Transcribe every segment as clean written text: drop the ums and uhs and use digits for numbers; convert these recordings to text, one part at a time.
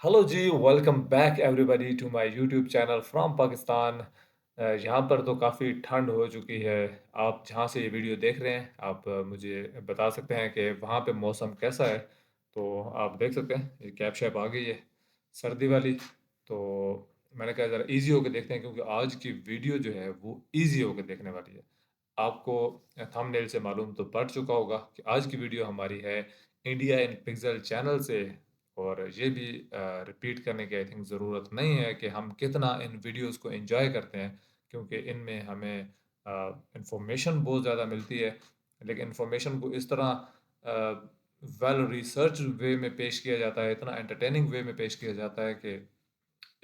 Hello ji, welcome back everybody to my YouTube channel from Pakistan. यहाँ पर तो काफ़ी ठंड हो चुकी है। आप जहाँ से ये वीडियो देख रहे हैं, आप मुझे बता सकते हैं कि वहाँ पे मौसम कैसा है? तो आप देख सकते हैं, ये कैप शैप आ गई है सर्दी वाली। तो मैंने कहा ज़रा इजी होकर देखते हैं, क्योंकि आज की वीडियो जो है वो इजी होकर देखने वाली है। आपको थंबनेल से मालूम तो पड़ चुका होगा कि आज की वीडियो हमारी है इंडिया इन पिक्सल चैनल से। और ये भी रिपीट करने की आई थिंक ज़रूरत नहीं है कि हम कितना इन वीडियोस को एंजॉय करते हैं, क्योंकि इनमें हमें इंफॉर्मेशन बहुत ज़्यादा मिलती है। लेकिन इंफॉर्मेशन को इस तरह वेल रिसर्च वे में पेश किया जाता है, इतना एंटरटेनिंग वे में पेश किया जाता है कि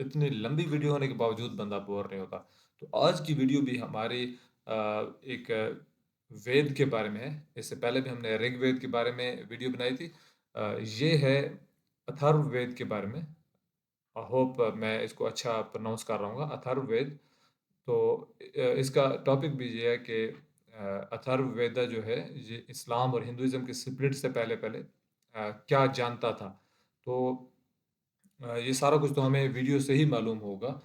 इतनी लंबी वीडियो होने के बावजूद बंदा बोर नहीं होता। तो आज की वीडियो भी हमारी एक वेद के बारे में है। इससे पहले भी हमने ऋग्वेद के बारे में वीडियो बनाई थी। ये है अथर्ववेद के बारे में। आई होप मैं इसको अच्छा प्रोनाउंस कर रहा हूँ, अथर्ववेद। तो इसका टॉपिक भी ये है कि अथर्ववेदा जो है, ये इस्लाम और हिंदुइज्म के स्प्लिट से पहले पहले क्या जानता था। तो ये सारा कुछ तो हमें वीडियो से ही मालूम होगा।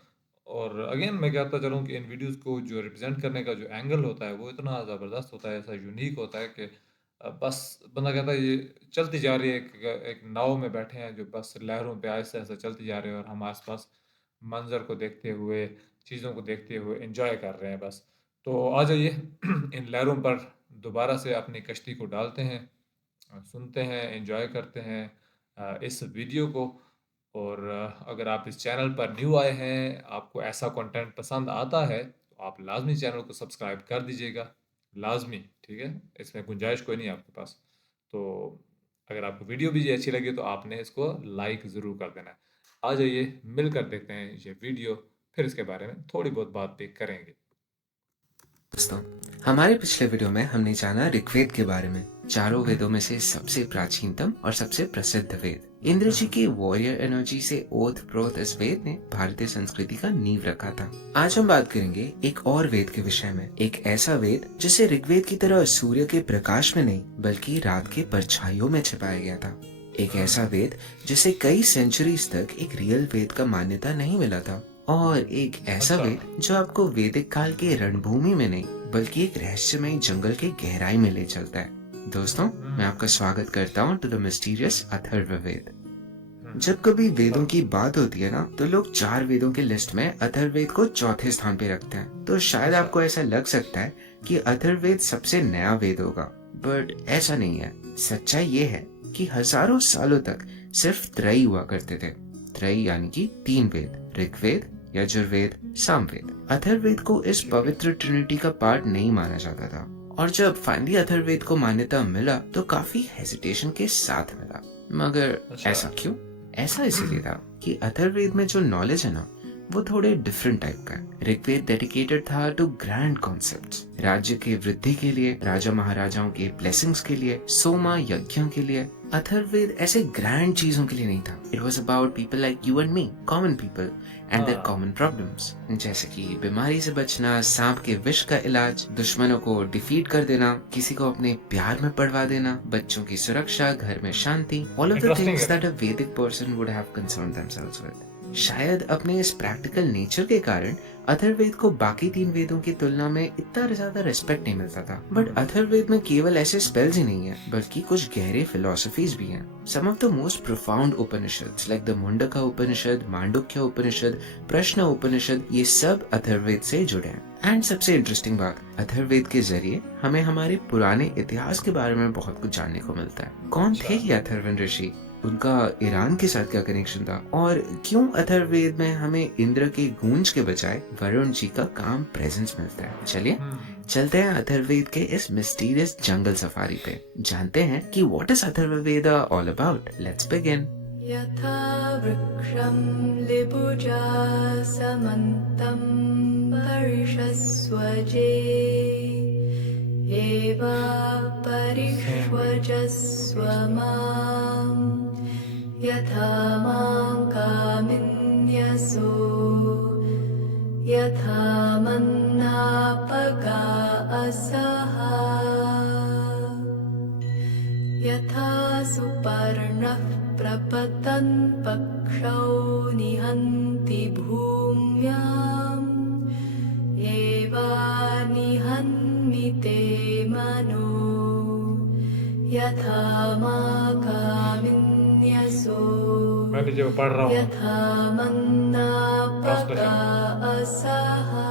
और अगेन मैं कहता चलूँ कि इन वीडियोस को जो रिप्रेजेंट करने का जो एंगल होता है वो इतना ज़बरदस्त होता है, ऐसा यूनिक होता है कि बस बंदा कहता है ये चलती जा रही है, एक नाव में बैठे हैं जो बस लहरों पे आहिस्ता आहिस्ता चलती जा रहे हैं, और हम आसपास मंजर को देखते हुए, चीज़ों को देखते हुए एंजॉय कर रहे हैं बस। तो आ जाइए इन लहरों पर दोबारा से अपनी कश्ती को डालते हैं, सुनते हैं, एंजॉय करते हैं इस वीडियो को। और अगर आप इस चैनल पर न्यू आए हैं, आपको ऐसा कंटेंट पसंद आता है, तो आप लाजमी चैनल को सब्सक्राइब कर दीजिएगा। लाजमी, ठीक है? इसमें गुंजाइश कोई नहीं है आपके पास। तो अगर आपको वीडियो भी ये अच्छी लगी तो आपने इसको लाइक ज़रूर कर देना है। आ जाइए मिलकर देखते हैं ये वीडियो, फिर इसके बारे में थोड़ी बहुत बात भी करेंगे। दोस्तों, हमारे पिछले वीडियो में हमने जाना ऋग्वेद के बारे में, चारों वेदों में से सबसे प्राचीनतम और सबसे प्रसिद्ध वेद। इंद्र जी की वॉरियर एनर्जी से ओत प्रोत इस वेद ने भारतीय संस्कृति का नींव रखा था। आज हम बात करेंगे एक और वेद के विषय में, एक ऐसा वेद जिसे ऋग्वेद की तरह सूर्य के प्रकाश में नहीं बल्कि रात के परछाइयों में छिपाया गया था। एक ऐसा वेद जिसे कई सेंचुरीज तक एक रियल वेद का मान्यता नहीं मिला था, और एक ऐसा अच्छा। वेद जो आपको वैदिक काल के रणभूमि में नहीं बल्कि एक रहस्यमय जंगल के गहराई में ले चलता है। दोस्तों, मैं आपका स्वागत करता हूँ टू द मिस्टीरियस अथर्ववेद। जब कभी वेदों अच्छा। की बात होती है ना, तो लोग चार वेदों के लिस्ट में अथर्ववेद को चौथे स्थान पे रखते हैं। तो शायद अच्छा। आपको ऐसा लग सकता है कि अथर्ववेद सबसे नया वेद होगा, बट ऐसा नहीं है। सच्चाई ये है कि हजारों सालों तक सिर्फ त्रयी हुआ करते थे। त्रयी यानी कि तीन वेद, ऋग्वेद, यजुर्वेद, सामवेद। अथर्ववेद को इस ठीक है। पवित्र ट्रिनिटी का पार्ट नहीं माना जाता था, और जब फाइनली अथर्ववेद को मान्यता मिला तो काफी हेजिटेशन के साथ मिला। मगर अच्छा। ऐसा क्यों? ऐसा इसीलिए था कि अथर्ववेद में जो नॉलेज है ना, वो थोड़े डिफरेंट टाइप का है। ऋग्वेद डेडिकेटेड था टू ग्रैंड कॉन्सेप्ट्स, राज्य के वृद्धि के लिए, राजा महाराजाओं के ब्लेसिंग्स के लिए, सोमा यज्ञों के लिए। अथर्ववेद ऐसे ग्रैंड चीजों के लिए नहीं था। It was about people like you and me, common people and there हाँ। कॉमन प्रॉब्लम्स, जैसे कि बीमारी से बचना, सांप के विष का इलाज, दुश्मनों को डिफीट कर देना, किसी को अपने प्यार में पड़वा देना, बच्चों की सुरक्षा, घर में शांति। All of the interesting things है। That a Vedic person would have concerned themselves with. शायद अपने इस प्रैक्टिकल नेचर के कारण अथर्ववेद को बाकी तीन वेदों की तुलना में इतना ज्यादा रिस्पेक्ट नहीं मिलता था। बट अथर्ववेद में केवल ऐसे स्पेल्स ही नहीं है, बल्कि कुछ गहरे फिलोसफीज भी हैं। Some of the most profound Upanishads like the Mundaka Upanishad, Mandukya Upanishad, Prashna Upanishad, ये सब अथर्ववेद से जुड़े हैं। एंड सबसे इंटरेस्टिंग बात, अथर्ववेद के जरिए हमें हमारे पुराने इतिहास के बारे में बहुत कुछ जानने को मिलता है। कौन थे अच्छा। ये अथर्वन ऋषि, उनका ईरान के साथ क्या कनेक्शन था, और क्यों अथर्ववेद में हमें इंद्र के गूंज के बजाय वरुण जी का काम प्रेजेंस मिलता है। चलिए चलते हैं अथर्ववेद के इस मिस्टीरियस जंगल सफारी पे, जानते हैं कि what is Atharvaveda all about. Let's begin. यथा वृक्षं लिबुजा समन्तं परिषस्वजे परिष्वजस्व मां यथा मां कामिन्यसो यथा मन्नापगा असहा यथा सुपर्णः प्रपतन् पक्षौ निहन्ति भूम्याम् एवानिहन्मिते मनो यथा मा कामिन्यसो मैं नीचे पढ़ रहा हूँ यथा मन्नापका ट्रांसलेशन। असहा।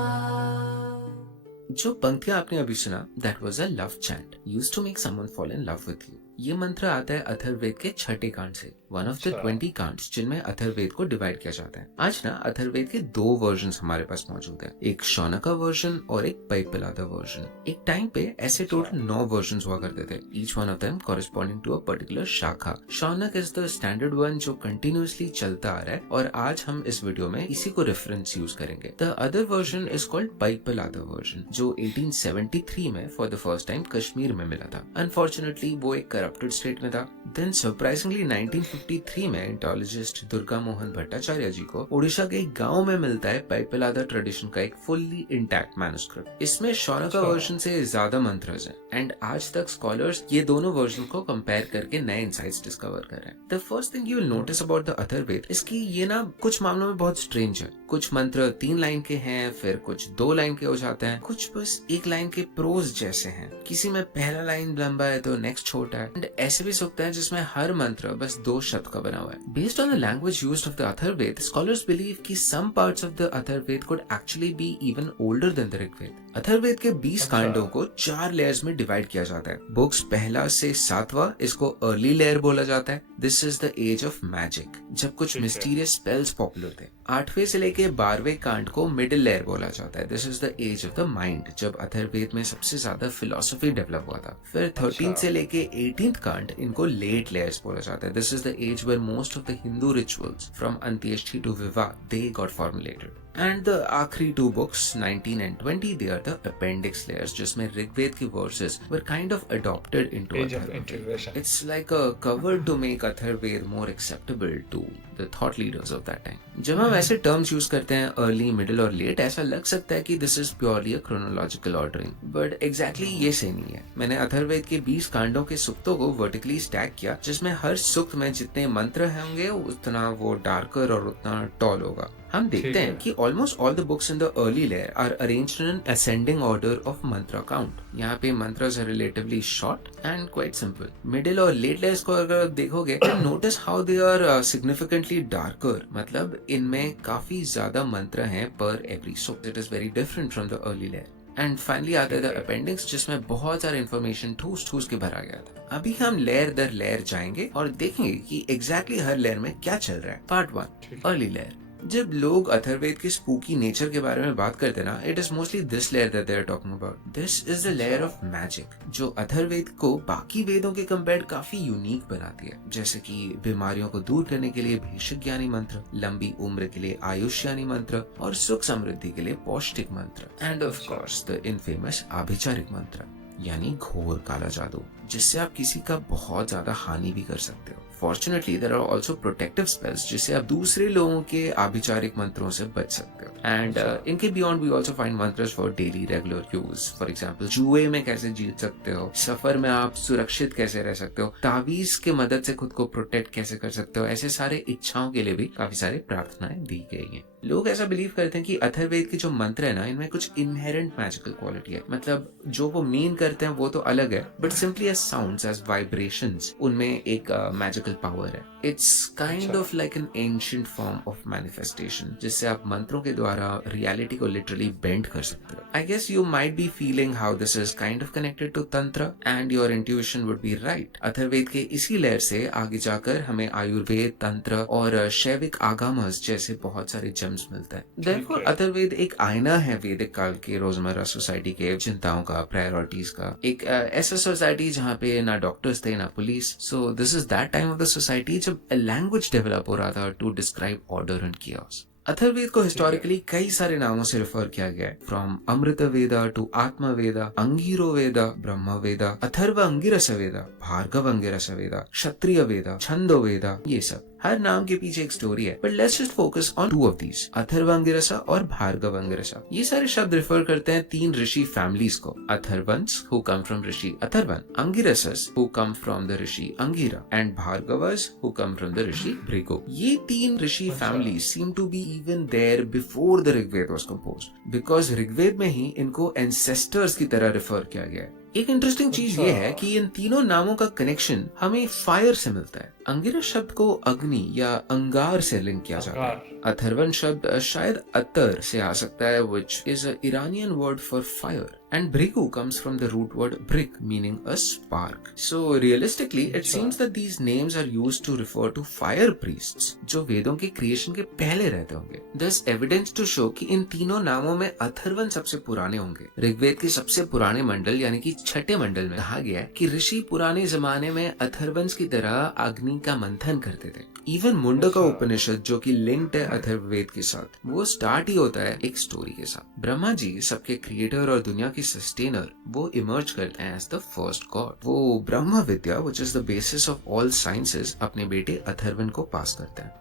जो पंक्तियां आपने अभी सुना, that was a love chant used to make someone fall in love with you. ये मंत्र आता है अथर्ववेद के छठे कांड से, वन ऑफ द 20 कांड्स जिनमें अथर्ववेद को डिवाइड किया जाता है। आज ना अथर्ववेद के 2 वर्जन्स हमारे पास मौजूद है, एक शौनका वर्जन और एक पैपलादा वर्जन। एक टाइम पे ऐसे टोटल 9 वर्जन्स हुआ करते थे, each one of them corresponding to a particular शाखा। Shaunaka is the standard one जो कंटिन्यूअसली चलता आ रहा है और आज हम इस वीडियो में इसी को रेफरेंस यूज करेंगे। The other version is called Paippalada version, जो 1873 में for the first time Kashmir में मिला था। अनफॉर्चुनेटली वो एक करप्टेड स्टेट में था। देन सरप्राइजिंगली 1953 में एंटोलॉजिस्ट दुर्गा मोहन भट्टाचार्य जी को ओडिशा के एक गांव में मिलता है पैपलादा ट्रेडिशन का एक फुल्ली इंटैक्ट मैन्युस्क्रिप्ट। इसमें शौनका वर्जन से ज्यादा मंत्रस हैं एंड आज तक स्कॉलर्स ये दोनों वर्जन को कंपेयर करके नए इंसाइट्स डिस्कवर कर रहे हैं। The first thing you will notice about the Atharvaveda is कि ये ना कुछ मामलों में बहुत स्ट्रेंज है। कुछ मंत्र 3 लाइन के हैं, फिर कुछ 2 लाइन के हो जाते हैं, कुछ बस 1 लाइन के प्रोज जैसे हैं। किसी में पहला लाइन लंबा है तो नेक्स्ट छोटा है। एंड ऐसे भी सूक्त है जिसमें हर मंत्र बस 2 शब्द का बना हुआ है। Based on the language used of the Atharvaveda, scholars believe कि some parts of the Atharvaveda could actually be even older than the Rigveda. Atharvaveda के 20 कांडों को 4 लेयर्स में डिवाइड किया जाता है। बुक्स 1 से 7वां इसको अर्ली लेयर बोला जाता है। This is the age of magic, जब कुछ मिस्टीरियस स्पेल्स पॉपुलर थे। 8वें से लेके 12वें कांड को मिडिल लेयर बोला जाता है। This is the age of the mind, जब अथर्ववेद में सबसे ज्यादा फिलोसफी डेवलप हुआ था। फिर 13 से लेके 18th कांड इनको लेट लेयर्स बोला जाता है। This is the age where most of the Hindu rituals from अंत्येष्टि टू विवाह they got formulated. And the आखिरी 2 books 19 and 20 they are the appendix layers, जिसमें ऋग्वेद के verses were kind of adopted into Age of Atharvaveda. integration. It's like a cover to make Atharvaveda more acceptable to the thought leaders of that time. जब हम ऐसे terms use करते हैं early, middle और late, ऐसा लग सकता है कि this is purely a chronological ordering, but exactly ये सही नहीं है। मैंने अथर्ववेद के 20 कांडों के सूक्तों को vertically stack किया, जिसमें हर सूक्त में जितने मंत्र होंगे उतना वो डार्कर और उतना टॉल होगा। हम देखते हैं कि almost all the books in the early layer are arranged in an ascending order of मंत्र काउंट। यहाँ पे mantras are relatively short and quite simple. Middle और लेट लेयर्स को अगर देखोगे तो notice how they are significantly darker, मतलब इनमें काफी ज्यादा मंत्र हैं पर एवरी सूक्त। It is very different from the early layer. And finally आता है द अपेंडिक्स, जिसमें बहुत सारा इन्फॉर्मेशन ठूस ठूस के भरा गया था। अभी हम लेयर दर लेयर जाएंगे और देखेंगे कि एग्जैक्टली हर लेयर में क्या चल रहा है। Part 1, early layer. जब लोग अथर्ववेद के स्पूकी नेचर के बारे में बात करते हैं ना, it is mostly this layer that they are talking about. This is the layer of magic, जो अथर्ववेद को बाकी वेदों के कंपेयर काफी यूनिक बनाती है। जैसे कि बीमारियों को दूर करने के लिए भेषक ज्ञानी मंत्र, लंबी उम्र के लिए आयुष्यानी मंत्र और सुख समृद्धि के लिए पौष्टिक मंत्र, and of course the infamous आभिचारिक मंत्र, यानी घोर काला जादू, जिससे आप किसी का बहुत ज्यादा हानि भी कर सकते हो। Fortunately, there are also protective spells, जिससे आप दूसरे लोगों के आभिचारिक मंत्रों से बच सकते हो। And इनके beyond we also find mantras for daily regular use. For example, जुए में कैसे जीत सकते हो, सफर में आप सुरक्षित कैसे रह सकते हो, तावीज के मदद से खुद को प्रोटेक्ट कैसे कर सकते हो, ऐसे सारे इच्छाओं के लिए भी काफी सारे प्रार्थनाएं दी गई हैं। लोग ऐसा बिलीव करते हैं कि अथर्ववेद के जो मंत्र है ना, इनमें कुछ इनहेरेंट मैजिकल क्वालिटी है। मतलब जो वो मीन करते हैं वो तो अलग है, but simply as sounds, as vibrations, उनमें एक मैजिकल पावर है। It's kind of like an ancient form of manifestation, जिससे आप मंत्रों के द्वारा रियलिटी को लिटरली बेंड कर सकते हो। I guess you might be feeling how this is kind of connected to tantra, and your intuition would be right. Atharvaveda के इसी लेयर से आगे जाकर हमें आयुर्वेद, तंत्र और शैविक आगमस जैसे बहुत सारे जेम्स मिलता है। Therefore, अथर्ववेद एक आईना है वैदिक काल के रोजमर्रा सोसाइटी के चिंताओं का, प्रायोरिटीज का। एक ऐसा सोसाइटी जहाँ पे ना डॉक्टर्स थे ना police. So this is that time of the society जब लैंग्वेज डेवलप हो रहा था to describe order and chaos. Atharvaveda को हिस्टोरिकली कई सारे नामों से रेफर किया गया है, फ्रॉम अमृत वेदा टू आत्म वेदा, अंगिरो वेदा, ब्रह्म वेदा, अथर्व अंगिरस वेदा, भार्गव अंगिरस वेदा, क्षत्रिय वेदा, छंदो वेदा, ये सब। हर नाम के पीछे एक स्टोरी है, but let's just focus on two of these, Atharva Angirasa और भार्गव अंगिरसा। ये सारे शब्द रिफर करते हैं 3 ऋषि फैमिलीज को, Atharvans who come from rishi Atharvan, Angirasas who come from the rishi Angira and Bhargavas who come from the rishi Bhrigu. ये 3 rishi families seem to be even there before the Rigveda was composed, because Rigveda में ही इनको एंसेस्टर्स की तरह रेफर किया गया है। एक इंटरेस्टिंग चीज ये है कि इन तीनों नामों का कनेक्शन हमें फायर से मिलता है। अंगिरस शब्द को अग्नि या अंगार से लिंक किया जाता है। अथर्वन शब्द शायद अतर से आ सकता है, which is an Iranian word for fire, and Bhrigu comes from the root word brik, meaning a spark. So realistically, it seems that these names are used to refer to fire priests, जो वेदों के creation के पहले रहते होंगे। Thus evidence to show कि इन तीनों नामों में अथर्वन सबसे पुराने होंगे। ऋग्वेद के सबसे पुराने मंडल यानी कि छठे मंडल में कहा गया है कि ऋषि पुराने जमाने में अथर्वंस की तरह अग्नि का मंथन करते थे। इवन मुंडका उपनिषद जो कि लिंक्ड है अथर्ववेद के साथ, वो स्टार्ट ही होता है एक स्टोरी के साथ। ब्रह्मा जी सबके क्रिएटर और दुनिया के सस्टेनर, वो इमर्ज करते हैं एज द फर्स्ट गॉड। वो Brahma Vidya which is the basis of all sciences अपने बेटे अथर्वन को पास करते हैं।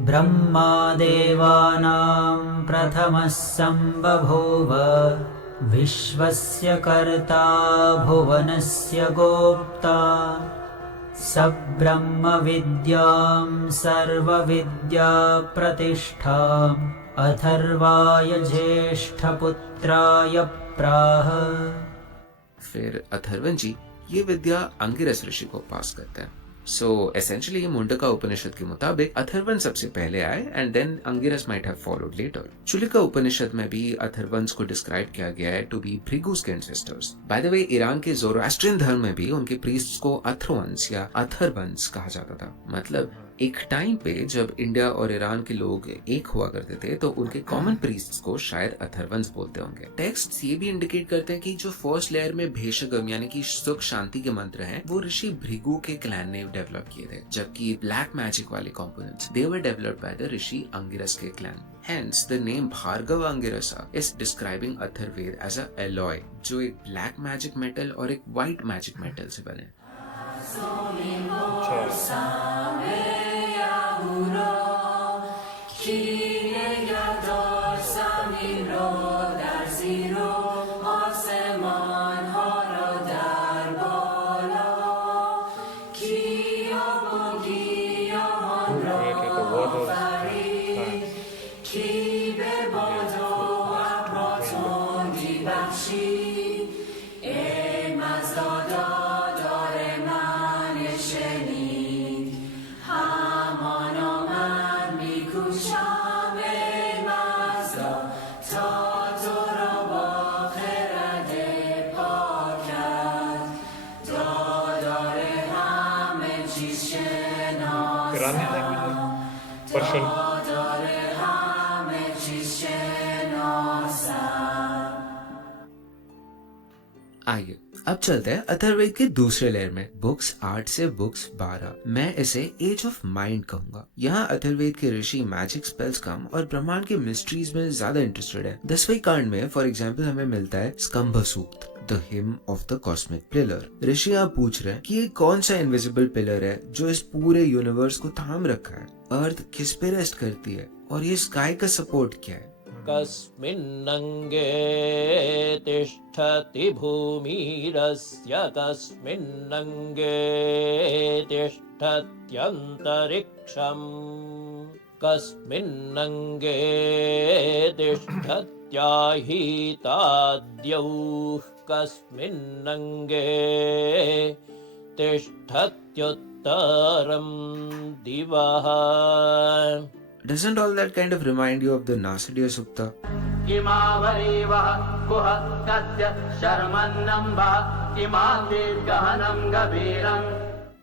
ब्रह्मा देवानां प्रथमः संबभूव, विश्वस्य कर्ता भुवनस्य गोप्ता, स ब्रह्म विद्यां सर्वविद्या प्रतिष्ठाम् अथर्वाय ज्येष्ठपुत्राय प्राह। फिर अथर्वन जी ये विद्या अंगिरस ऋषि को पास करते हैं। सो एसेंशियली मुंडका उपनिषद के मुताबिक अथर्वन सबसे पहले आए and then Angiras might have followed later. Chulika Upanishad में भी अथर्वंस को डिस्क्राइब किया गया है टू बी भृगुस के ancestors. By the way Iran के ज़ोरोएस्ट्रियन धर्म में भी उनके प्रीस्ट्स को अथर्वंस या अथर्वंस कहा जाता था। मतलब एक टाइम पे जब इंडिया और ईरान के लोग एक हुआ करते थे तो उनके कॉमन प्रीस्ट्स को शायद अथर्वंस बोलते होंगे। टेक्स्ट ये भी इंडिकेट करते हैं कि जो फर्स्ट लेयर में भेषगम यानी कि सुख शांति के मंत्र हैं वो ऋषि भृगु के क्लैन ने डेवलप किए थे, जबकि ब्लैक मैजिक वाले components they were developed by the rishi Angiras के clan. Hence, the name Bhargava Angirasa is describing Atharvaveda as a alloy, जो एक ब्लैक मैजिक मेटल और एक व्हाइट मैजिक मेटल से बने। ईरानी लैंग्वेज है, पर्शियन। आइए अब चलते हैं अथर्ववेद के दूसरे लेयर में, बुक्स 8 से बुक्स 12। मैं इसे एज ऑफ माइंड कहूंगा। यहाँ अथर्ववेद के ऋषि मैजिक स्पेल्स कम और ब्रह्मांड के मिस्ट्रीज में ज्यादा इंटरेस्टेड है। 10वें कांड में फॉर एग्जाम्पल हमें मिलता है Skambha Sukta, the hymn of the cosmic pillar. ऋषि यहाँ पूछ रहे हैं कि ये कौन सा इनविजिबल पिलर है जो इस पूरे यूनिवर्स को थाम रखा है। अर्थ किस पे रेस्ट करती है और ये स्काई का सपोर्ट क्या है। कस्मिन्नङ्गे तिष्ठति भूमिरस्य, कस्मिन्नङ्गे तिष्ठत्यन्तरिक्षम्, कस्मिन्नङ्गे तिष्ठत्याहीताद्यौः, कस्मिन्नङ्गे तिष्ठत्युत्तरं दिवः। Doesn't all that kind of remind you of the Nasadiya Sukta? किमावरीवः कुह कस्य शर्मन्नम्बः किमादिर्गहनं गभीरम्।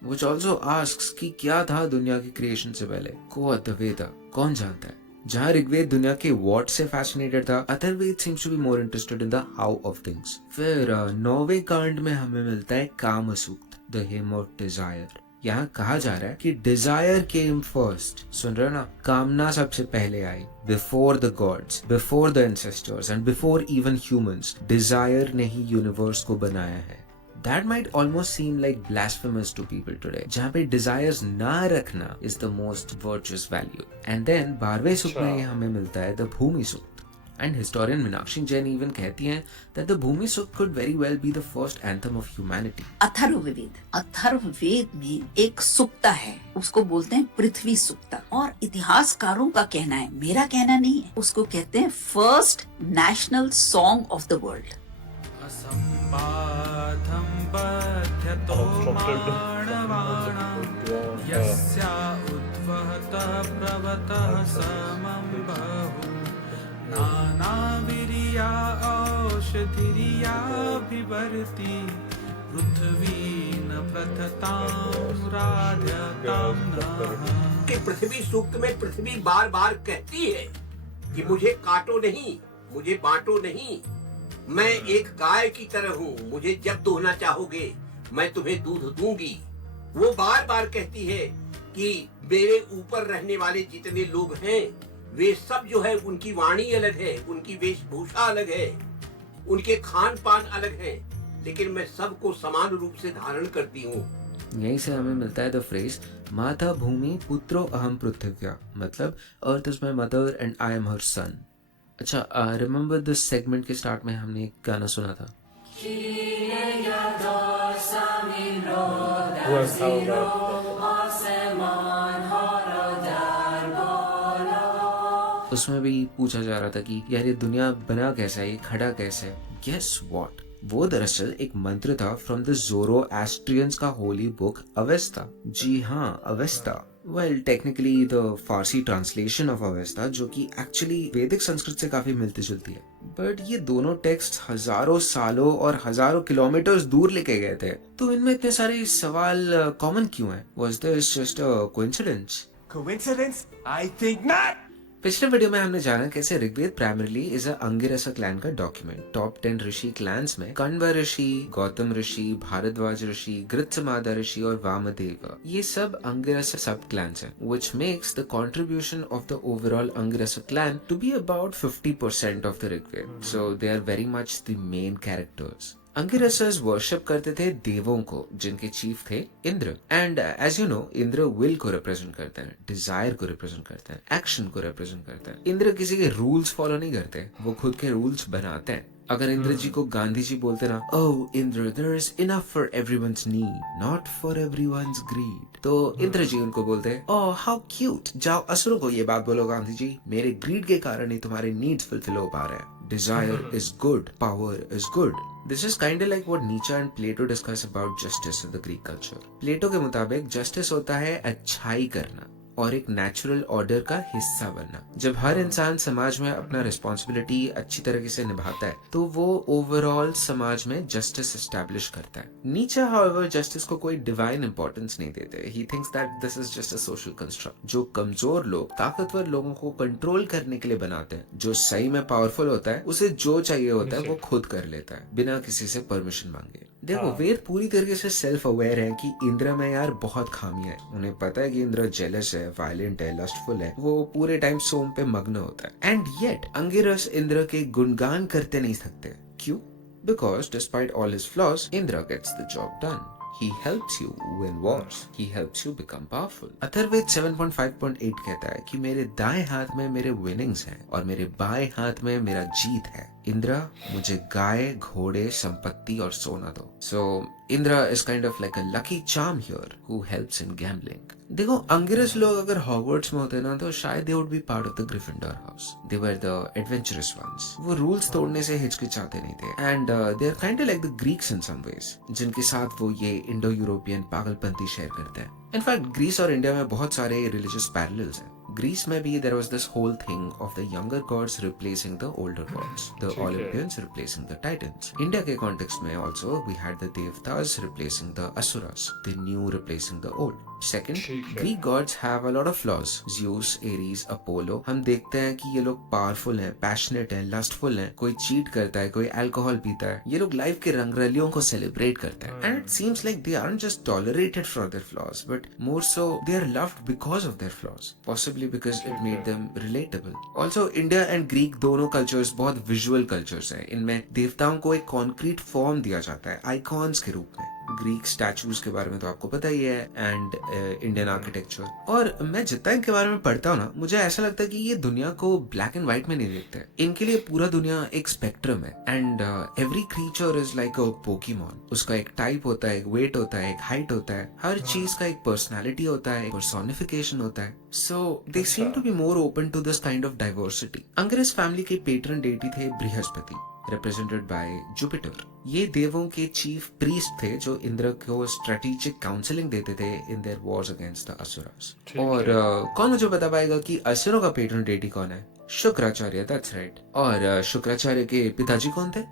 Which also asks कि क्या था दुनिया की क्रिएशन से पहले। को अद्वैता कौन जानता है। जहाँ ऋग्वेद दुनिया के व्हाट से फैसिनेटेड था, Atharvaveda seems to be more interested in the how of things। फिर 9वें कांड में हमें मिलता है काम सूक्त, the hymn of desire। यहाँ कहा जा रहा है कि डिजायर केम फर्स्ट। सुन रहे हो ना, कामना सबसे पहले आई। Before the gods, before the ancestors and before even humans, desire ने ही यूनिवर्स को बनाया है। That might almost seem like blasphemous to people today, जहाँ पे desires ना रखना is the most virtuous value. And then 12वें सूक्त में ये हमें मिलता है the Bhumi Sukta. And historian Meenakshi Jain even कहती हैं that the Bhumi Sukta could very well be the first anthem of humanity. Atharvaveda में एक सुक्ता है, उसको बोलते हैं पृथ्वी सुक्ता, और इतिहासकारों का कहना है, मेरा कहना नहीं है, उसको कहते हैं first national song of the world. नानावीर्या औषधिर्या विवर्ति पृथ्वी न प्रथतां राध्यतां नः. कि पृथ्वी सूक्त में पृथ्वी बार बार कहती है कि मुझे काटो नहीं, मुझे बांटो नहीं, मैं एक गाय की तरह हूँ, मुझे जब दूहना चाहोगे मैं तुम्हें दूध दूंगी. वो बार बार कहती है कि मेरे ऊपर रहने वाले जितने लोग हैं वे सब जो है उनकी वाणी अलग है, उनकी वेशभूषा अलग है, उनके खान पान अलग है, लेकिन मैं सबको समान रूप से धारण करती हूँ. यहीं से हमें मिलता है द फ्रेज माता भूमि पुत्रो अहम पृथिव्या, मतलब earth is my mother and I am her son. अच्छा, रिमेम्बर दिस सेगमेंट के स्टार्ट में हमने एक गाना सुना था. उसमें भी पूछा जा रहा था कि यार ये दुनिया बना कैसा है, ये खड़ा कैसे है. गेस व्हाट, वो दरअसल एक मंत्र था फ्रॉम द ज़ोरोएस्ट्रियंस का होली बुक अवेस्ता. जी हाँ, Avesta. Well technically the Farsi translation of Avesta, जो कि एक्चुअली वैदिक संस्कृत से काफी मिलती जुलती है. बट ये दोनों टेक्स्ट हजारों सालों और हजारों किलोमीटर्स दूर लेके गए थे, तो इनमें इतने सारे सवाल कॉमन क्यों हैं? Was this just a coincidence? Coincidence? I think not. पिछले वीडियो में हमने जाना कैसे Rigveda primarily is a Angirasa clan का डॉक्यूमेंट. टॉप 10 ऋषि क्लैंस में कण्व ऋषि, गौतम ऋषि, भारद्वाज ऋषि, गृत्समादा ऋषि और वामदेव, ये सब अंगिरसा सब क्लैंस हैं, which makes the contribution of the overall Angirasa clan to be about 50% of the Rigved. So they are very much the main characters. Angirasas worship करते थे देवों को, जिनके चीफ थे Indra. And as you know, Indra will को represent करते हैं, Dzire को रिप्रेजेंट करते हैं, एक्शन को रिप्रेजेंट करते हैं. इंद्र किसी के रूल्स फॉलो नहीं करते, वो खुद के रूल्स बनाते हैं. अगर इंद्र जी को गांधी जी बोलते ना, oh Indra, there is enough for everyone's need, not for everyone's greed, तो इंद्र जी उनको बोलते हैं, ओह हाउ क्यूट, जाओ असुरों को ये बात बोलो गांधी जी, मेरे ग्रीड के कारण ही तुम्हारे नीड्स फुलफिल हो पा रहे हैं. Desire is good, power is good. This is kind of like what Nietzsche and Plato discuss about justice in the Greek culture. Plato के मुताबिक justice होता है अच्छाई करना और एक नेचुरल ऑर्डर का हिस्सा बनना. जब हर इंसान समाज में अपना रिस्पॉन्सिबिलिटी अच्छी तरीके से निभाता है, तो वो ओवरऑल समाज में जस्टिस एस्टैब्लिश करता है. नीचे हाउएवर जस्टिस को कोई डिवाइन इंपॉर्टेंस नहीं देते. He thinks that this is just a social construct जो कमजोर लोग ताकतवर लोगों को कंट्रोल करने के लिए बनाते हैं. जो सही में पावरफुल होता है, उसे जो चाहिए होता है वो खुद कर लेता है बिना किसी से परमिशन मांगे. देखो, वेद पूरी तरीके से सेल्फ अवेयर है कि इंद्र में यार बहुत खामियां है. उन्हें पता है कि इंद्र जेलस है, वायलेंट है, लस्टफुल है, वो पूरे टाइम सोम पे मग्न होता है. एंड येट अंगिरस इंद्र के गुणगान करते नहीं सकते. क्यों? Because despite all his flaws, Indra gets the job done. He helps you win wars. He helps you become powerful. Atharvaveda 7.5.8 कहता है कि मेरे दाएं हाथ में मेरे विनिंग्स हैं और मेरे बाएं हाथ में मेरा जीत है. इंद्र, मुझे गाय, घोड़े, संपत्ति और सोना दो. So Indra is kind of like a lucky charm here who helps in gambling. देखो, अंगिरस लोग अगर हॉगवर्ट्स में होते ना, तो शायद they would be part of the Gryffindor house. They were the adventurous ones. वो रूल्स तोड़ने से हिचकिचाते नहीं थे. And they are kind of like the Greeks in some ways, जिनके साथ वो ये इंडो यूरोपियन पागलपंती शेयर करते हैं. इनफैक्ट ग्रीस और इंडिया में बहुत सारे रिलीजियस पैरेलल्स हैं. ग्रीस में भी there was this whole thing of the younger gods replacing the older gods, the Olympians replacing the Titans. India के context में also we had the Devtas replacing the Asuras, the new replacing the old. Second, Greek gods have a lot of flaws. Zeus, Ares, Apollo. हम देखते हैं कि ये लोग powerful हैं, passionate हैं, लस्टफुल हैं. कोई चीट करता है, कोई अल्कोहल पीता है. ये लोग लाइफ के रंगरलियों को सेलिब्रेट करते हैं. And it seems like they aren't just tolerated for their flaws, but but more so they are loved because of their flaws, possibly because it made them relatable. Also India and Greek दोनों cultures बहुत visual cultures हैं. इनमें देवताओं को एक concrete form दिया जाता है icons के रूप में. ग्रीक स्टैचूज के बारे में तो आपको पता ही है, एंड इंडियन आर्किटेक्चर. और मैं जितना इनके बारे में पढ़ता हूँ ना, मुझे ऐसा लगता है कि ये दुनिया को ब्लैक एंड व्हाइट में नहीं देखते. इनके लिए पूरा दुनिया एक स्पेक्ट्रम है, and every creature is like a Pokemon. उसका एक टाइप होता है, एक वेट होता है, एक हाइट होता है. हर चीज का एक पर्सनैलिटी होता है, एक पर्सोनिफिकेशन होता है. So they seem to be more open to this kind of diversity. Angiras family के पेट्रन डेटी थे बृहस्पति, represented by Jupiter. ये देवों के चीफ प्रीस्ट थे जो इंद्र को स्ट्रेटेजिक काउंसलिंग देते थे in their wars against the Asuras. और कौन मुझे बता पाएगा कि असुरों का पेट्रन डेटी कौन है? Shukracharya, that's right. और शुक्राचार्य के पिताजी कौन थे?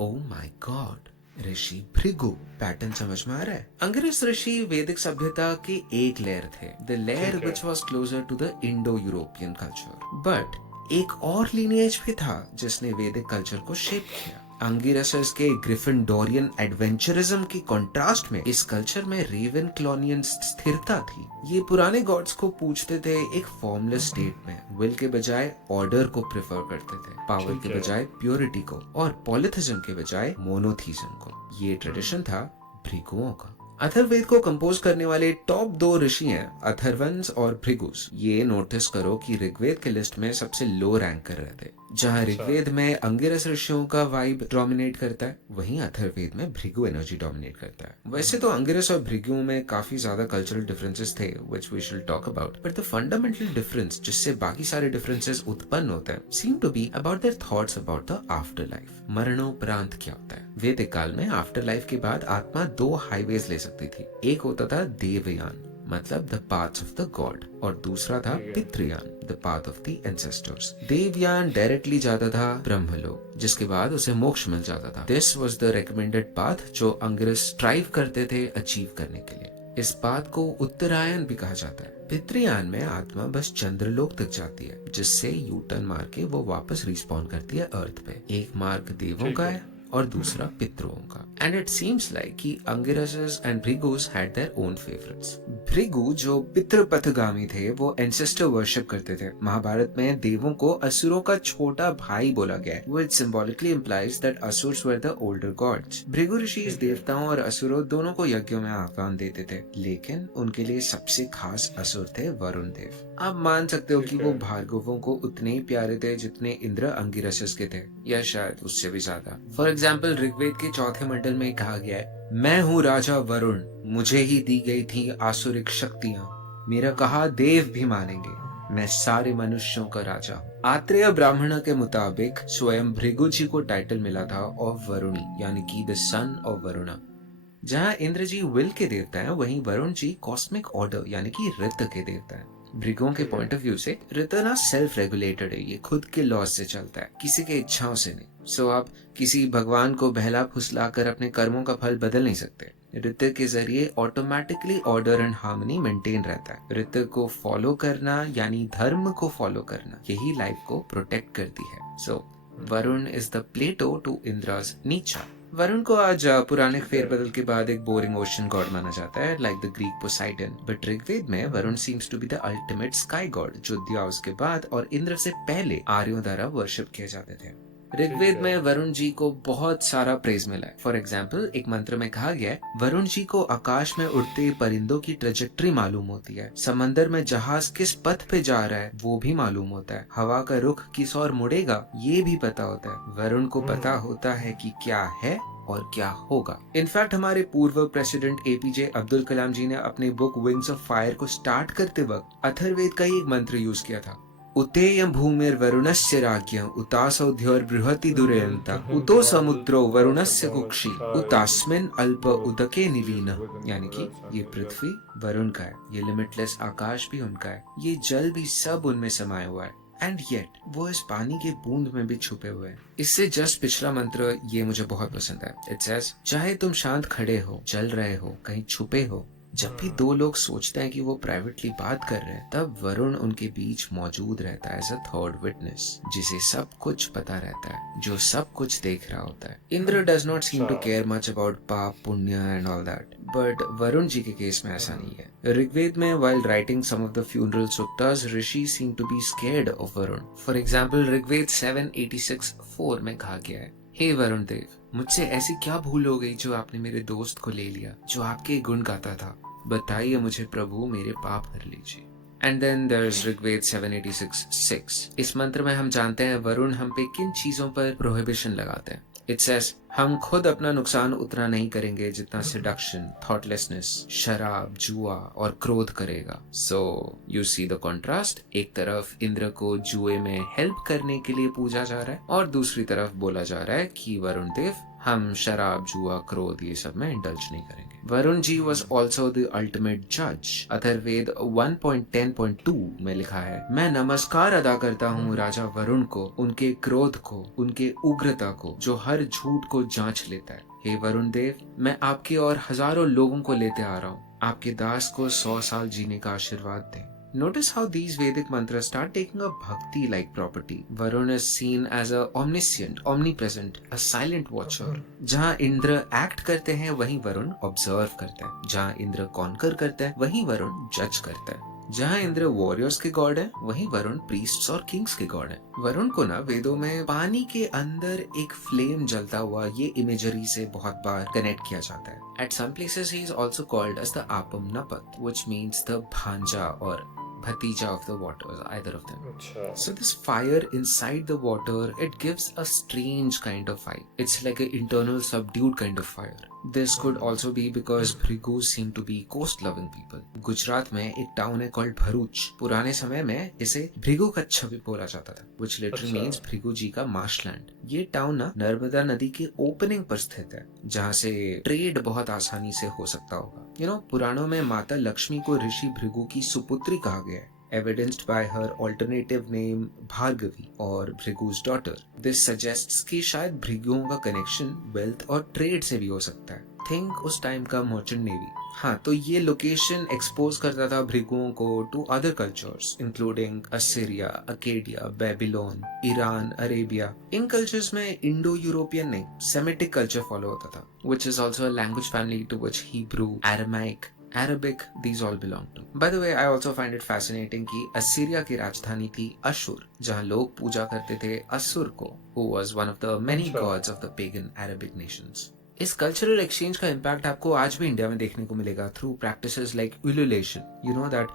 Oh my God, Rishi Bhrigu. Pattern समझ में आ रहा है? अंगिरस ऋषि वैदिक सभ्यता के एक लेयर थे, the layer which was closer to the Indo-European culture. But एक और लीनिएज भी था जिसने वैदिक कल्चर को शेप किया. अंगिरसस के ग्रिफिंडोरियन एडवेंचरिज्म के कंट्रास्ट में इस कल्चर में रेवन क्लॉनियन स्थिरता थी. ये पुराने गॉड्स को पूजते थे एक फॉर्मलेस स्टेट में. विल के बजाय ऑर्डर को प्रेफर करते थे, पावर के बजाय प्योरिटी को, और पॉलिथिज्म के बजाय मोनोथिज्म को. ये ट्रेडिशन था भृगुओं का. अथर्ववेद को कंपोज करने वाले टॉप 2 ऋषि हैं अथर्वंस और भृगुस. ये नोटिस करो कि ऋग्वेद के लिस्ट में सबसे लो रैंक कर रहे थे. जहाँ ऋग्वेद में अंगिरस ऋषियों का वाइब डोमिनेट करता है, वहीं अथर्ववेद में भृगु एनर्जी डोमिनेट करता है. वैसे तो अंगिरस और भृगु में काफी ज्यादा कल्चरल डिफरेंसेस थे which we should talk about, but the fundamental difference जिससे बाकी सारे डिफरेंसेस उत्पन्न होते हैं seem to be about their thoughts about the afterlife. मरणोपरांत क्या होता है? वैदिक काल में आफ्टर लाइफ के बाद आत्मा 2 हाईवेज ले सकती थी. एक होता था देवयान, मतलब the path of the god, और दूसरा था Pitriyana, the path of the ancestors. Devayana directly जाता था ब्रह्मलोक, जिसके बाद उसे मोक्ष मिल जाता था. This was the recommended path जो अंगिरस स्ट्राइव करते थे अचीव करने के लिए. इस पाथ को उत्तरायण भी कहा जाता है. पितृयान में आत्मा बस चंद्रलोक तक जाती है, जिससे यू टर्न मार के वो वापस रिस्पॉन्ड करती है अर्थ पे. एक मार्ग देवों का है और दूसरा पितरों का. एंड इट सीम्स लाइक कि Angiras and Bhrigus had their own favourites. Bhrigu जो पितृपथगामी थे वो एंसेस्टर वर्शिप करते थे. महाभारत में देवों को असुरों का छोटा भाई बोला गया है, which symbolically implies that Asuras were the older gods. Bhrigu ऋषि देवताओं और असुरों दोनों को यज्ञों में आह्वान देते थे, लेकिन उनके लिए सबसे खास असुर थे वरुण देव. आप मान सकते हो कि वो भार्गवों को उतने ही प्यारे थे जितने इंद्र अंगिरस के थे, या शायद उससे भी ज्यादा. फॉर एग्जाम्पल ऋग्वेद के 4थे मंडल में कहा गया है, मैं हूँ राजा वरुण, मुझे ही दी गई थी आसुरिक शक्तियाँ, मेरा कहा देव भी मानेंगे, मैं सारे मनुष्यों का राजा. आत्रेय ब्राह्मण के मुताबिक स्वयं भृगु जी को टाइटल मिला था ऑफ वरुणी, यानी कि द सन ऑफ वरुणा. जहाँ इंद्र जी विल के देवता हैं, वहीं वरुण जी कॉस्मिक ऑर्डर यानी कि ऋतु के देवता हैं. भृगुओं के पॉइंट ऑफ व्यू से ऋतु ना सेल्फ रेगुलेटेड है, ये खुद के लॉज से चलता है, किसी के इच्छाओं से नहीं. सो आप किसी भगवान को बहला फुसला कर अपने कर्मों का फल बदल नहीं सकते. ऋतु के जरिए automatically order and harmony maintain रहता है. ऋतु को फॉलो करना यानी धर्म को फॉलो करना, यही लाइफ को प्रोटेक्ट करती है. So Varuna is the Plato to Indra's नीचा. वरुण को आज पुराने फेरबदल के बाद एक बोरिंग ओशन गॉड माना जाता है, like the Greek Poseidon. But Rigveda में Varuna seems to be the ultimate sky god, जो दियाओस के बाद और इंद्र से पहले आर्यों द्वारा वर्शिप किए जाते थे. ऋग्वेद में वरुण जी को बहुत सारा प्रेज मिला है. फॉर एग्जाम्पल एक मंत्र में कहा गया है, वरुण जी को आकाश में उड़ते परिंदों की ट्रेजेक्ट्री मालूम होती है, समंदर में जहाज किस पथ पे जा रहा है वो भी मालूम होता है, हवा का रुख किस ओर मुड़ेगा ये भी पता होता है. वरुण को पता होता है कि क्या है और क्या होगा. इनफैक्ट हमारे पूर्व प्रेसिडेंट एपीजे अब्दुल कलाम जी ने अपने बुक विंग्स ऑफ फायर को स्टार्ट करते वक्त अथर्ववेद का ही एक मंत्र यूज किया था. उतेयं भूमिर वरुणस्य राज्ञं उतासौध्योर बृहति दुरेयन्ता उतो समुद्रो वरुणस्य कुक्षि उतास्मिन् अल्प उदके निलीन. यानी कि ये पृथ्वी वरुण का है, ये लिमिटलेस आकाश भी उनका है, ये जल भी सब उनमें समाया हुआ है. एंड येट वो इस पानी के बूंद में भी छुपे हुए हैं. इससे जस्ट पिछला मंत्र ये मुझे बहुत पसंद है. इट सेज, चाहे तुम शांत खड़े हो, चल रहे हो, कहीं छुपे हो, जब भी दो लोग सोचते हैं कि वो प्राइवेटली बात कर रहे हैं, तब वरुण उनके बीच मौजूद रहता है एज अ थर्ड विटनेस, जिसे सब कुछ पता रहता है, जो सब कुछ देख रहा होता है। Indra does not seem to care much about paap, punya and all that, but Varuna ji के केस में ऐसा नहीं है। ऋग्वेद में while writing some of the funeral suktas, Rishi seem to be scared of Varun. For example, Rigveda 7:86-4 में कहा गया है, हे वरुण देव, मुझसे ऐसी क्या भूल हो गई जो आपने मेरे दोस्त को ले लिया जो आपके गुण गाता था? बताइए मुझे प्रभु, मेरे पाप हर लीजिए। And then there is Rigveda 7:86-6। इस मंत्र में हम जानते हैं वरुण हम पे किन चीजों पर प्रोहिबिशन लगाते हैं। इट सेज, हम खुद अपना नुकसान उतना नहीं करेंगे जितना सेडक्शन, थॉटलेसनेस, शराब, जुआ और क्रोध करेगा। So you see the contrast. एक तरफ इंद्र को जुए में हेल्प करने के लिए पूजा जा रहा है और दूसरी तरफ बोला जा रहा है कि वरुण देव, हम शराब, जुआ, क्रोध ये सब में इंडल्ज नहीं करेंगे। Varun ji was also the ultimate जज। अथर्ववेद 1.10.2 में लिखा है, मैं नमस्कार अदा करता हूँ राजा वरुण को, उनके क्रोध को, उनके उग्रता को, जो हर झूठ को जांच लेता है। हे वरुण देव, मैं आपके और हजारों लोगों को लेते आ रहा हूँ, आपके दास को 100 साल जीने का आशीर्वाद दें। Notice how these Vedic mantras start taking a bhakti-like property. Varun is seen as a omniscient, omnipresent, a silent watcher. जहाँ इंद्र एक्ट करते हैं वहीं वरुण ऑब्जर्व करता है। जहाँ इंद्र कॉन्कर करता है वहीं वरुण जज करता है। जहाँ इंद्र वॉरियर्स के गॉड है वहीं वरुण प्रीस्ट्स और किंग्स के गॉड है। वरुण को ना वेदों में पानी के अंदर एक फ्लेम जलता हुआ ये इमेजरी से बहुत बार कनेक्ट किया जाता है। At some places he is also called as the Apam Napat, which means the bhanja or bhatija of the waters, either of them. So this fire inside the water, it gives a strange kind of vibe. It's like an internal subdued kind of fire. This could also be because Bhrigus seem to be coast-loving people. Gujarat में एक town है called Bharuch. पुराने समय में इसे भृगु कच्छ भी बोला जाता था, which literally means भृगु जी का मार्शलैंड। ये टाउन ना नर्मदा नदी के ओपनिंग पर स्थित है, जहाँ से ट्रेड बहुत आसानी से हो सकता होगा। पुराणों में माता लक्ष्मी को ऋषि भृगु की सुपुत्री कहा गया है, evidenced by her alternative name Bhargavi और भृगु's daughter. This suggests कि शायद भृगुओं का कनेक्शन वेल्थ और ट्रेड से भी हो सकता है। थिंक उस टाइम का मर्चेंट नेवी। हाँ, तो ये लोकेशन एक्सपोज करता था भृगुओं को to other cultures including Assyria, Akkadia, Babylon, Iran, Arabia. इन कल्चर्स में इंडो यूरोपियन नहीं, सेमेटिक कल्चर फॉलो होता था, which is also a language family to which Hebrew, Aramaic, Arabic, these all belong to. By the way, I also find it fascinating कि Assyria की राजधानी थी अशुर, जहाँ लोग पूजा करते थे असुर को, who was one of the many gods of the pagan Arabic nations. इस कल्चरल एक्सचेंज का इम्पैक्ट आपको आज भी इंडिया में देखने को मिलेगा through practices like ululation. You know that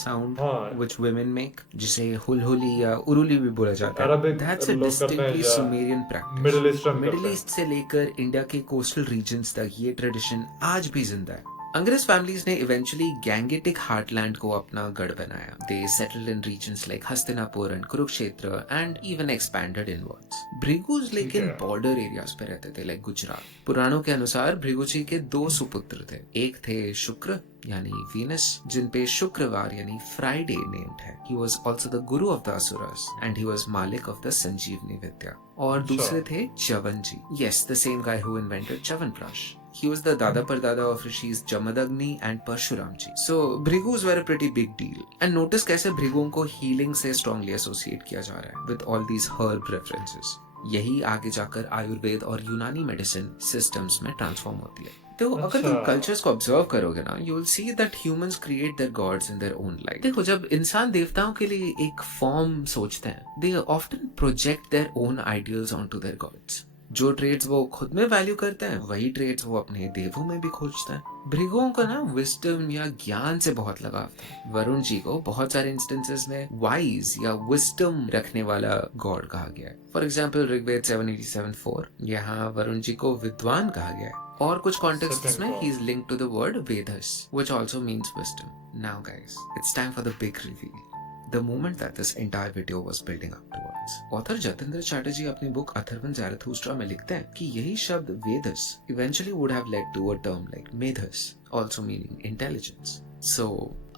sound which women make, जिसे हुलहुली या उरुली भी बोला जाता है. That's a distinctly Sumerian practice. Middle east से लेकर इंडिया के कोस्टल रीजन्स तक ये ट्रेडिशन आज भी जिंदा है. अंग्रेज फैमिलीज ने इवेंचुअली गैंगेटिक हार्टलैंड को अपना गढ़ बनाया. They settled in regions like Hastinapur and Kurukshetra and even expanded inwards. भृगुज लेकिन बॉर्डर एरियाज पे रहते थे लाइक गुजरात. पुराणों के अनुसार भृगु जी के 2 सुपुत्र थे. एक थे शुक्र यानी वीनस, जिन पे शुक्रवार यानी फ्राइडे नेम्ड है. He was also the guru of the asuras and he was मालिक of the संजीवनी विद्या. और दूसरे थे च्यवन जी. Yes, the same guy who invented chyawanprash. He was the dada pardada of rishis Jamadagni and Parshuram ji. So Bhrigus were a pretty big deal. And notice कैसे भृगुओं को healing से strongly associate किया जा रहा है with all these herb references. यही आगे जाकर आयुर्वेद और यूनानी मेडिसिन सिस्टम्स में ट्रांसफॉर्म होती है. तो अगर तुम कल्चर्स को ऑब्जर्व करोगे ना, you will see that humans create their gods in their own light. देखो, जब इंसान देवताओं के लिए एक फॉर्म सोचते हैं, they often project their own ideals onto their gods. जो ट्रेड्स वो खुद में वैल्यू करते हैं, वही ट्रेड्स वो अपने देवों में भी खोजते हैं. भृगुओं को ना विजडम या ज्ञान से बहुत लगाव था. वरुण जी को बहुत सारे इंस्टेंसेस में वाइज या विजडम रखने वाला गॉड कहा गया है. फॉर एग्जाम्पल ऋग्वेद 7:87-4 यहाँ वरुण जी को विद्वान कहा गया है. और कुछ कॉन्टेक्स्ट में he is linked to the word Vedas, which also means wisdom. Now guys, it's time for the big reveal. The moment that this entire video was building up towards. Author Jatindra Chatterjee अपनी book Atharvan ज़ैरथुस्ट्रा में लिखते हैं कि यही शब्द Vedas eventually would have led to a term like Medhas, also meaning intelligence. So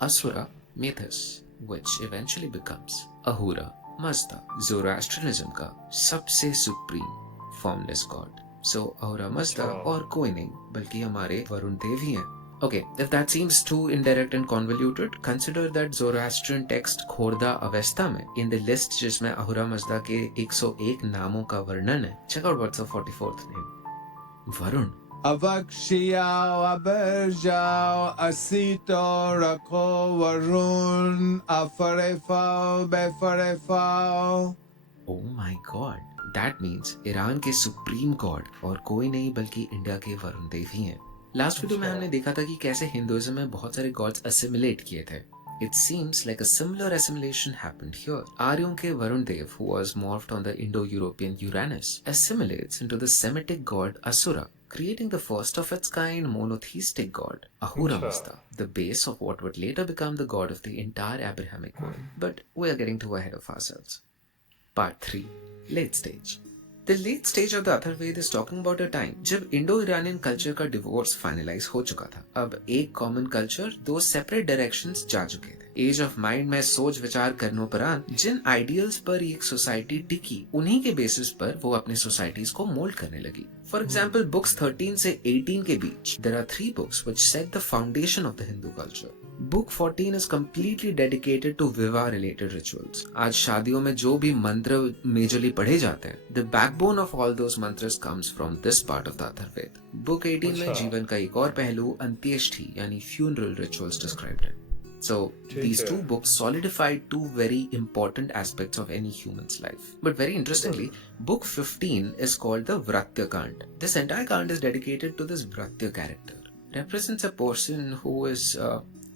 Asura, Medhas, which eventually becomes Ahura Mazda, Zoroastrianism का सबसे supreme formless god. So Ahura Mazda और कोई नहीं बल्कि हमारे वरुण देव ही हैं. Okay, if that seems too indirect and convoluted, consider that Zoroastrian text Khorda Avesta में in the list जिसमें अहुरा मज़दा के 101 नामों का वर्णन है. Check out what's the 44th name. Varun. Avakshiao Aberjao Asito Rako Varun Afarefao Befarefao. Oh my god. That means Iran के supreme God और कोई नहीं बल्कि इंडिया के वरुण देव ही हैं. लास्ट वीडियो में हमने देखा था कि कैसे हिंदुइज्म में बहुत सारे गॉड्स असिमिलेट किए थे. It seems like a similar assimilation happened here. आर्यों के वरुण देव, who was morphed on the Indo-European Uranus, assimilates into the Semitic god Asura, creating the first of its kind monotheistic god, Ahura Mazda, the base of what would later become the god of the entire Abrahamic world. But we are getting too ahead of ourselves. Part 3. Late stage. The late stage of the Atharvaved is talking about a time जब Indo-Iranian culture का divorce finalise हो चुका था. अब एक common culture दो separate directions जा चुके थे. एज ऑफ माइंड में सोच विचार करनोपरांत जिन आइडियल्स पर एक सोसाइटी टिकी, उन्हीं के बेसिस पर वो अपने सोसाइटीज को मोल्ड करने लगी. फॉर एग्जाम्पल, बुक्स 13 से 18 के बीच there are 3 books which set the foundation of the Hindu culture. Book 14 is completely dedicated to विवाह related rituals. आज शादियों में जो भी मंत्र मेजरली पढ़े जाते हैं, the backbone of all those mantras comes from this part of the Atharvaved. Book 18 में जीवन का एक और पहलू अंत्येष्टि यानी funeral rituals described है. So these 2 books solidified 2 very important aspects of any human's life. But very interestingly, book 15 is called the Vratya Kand. This entire Kand is dedicated to this Vratya character. Represents a person who is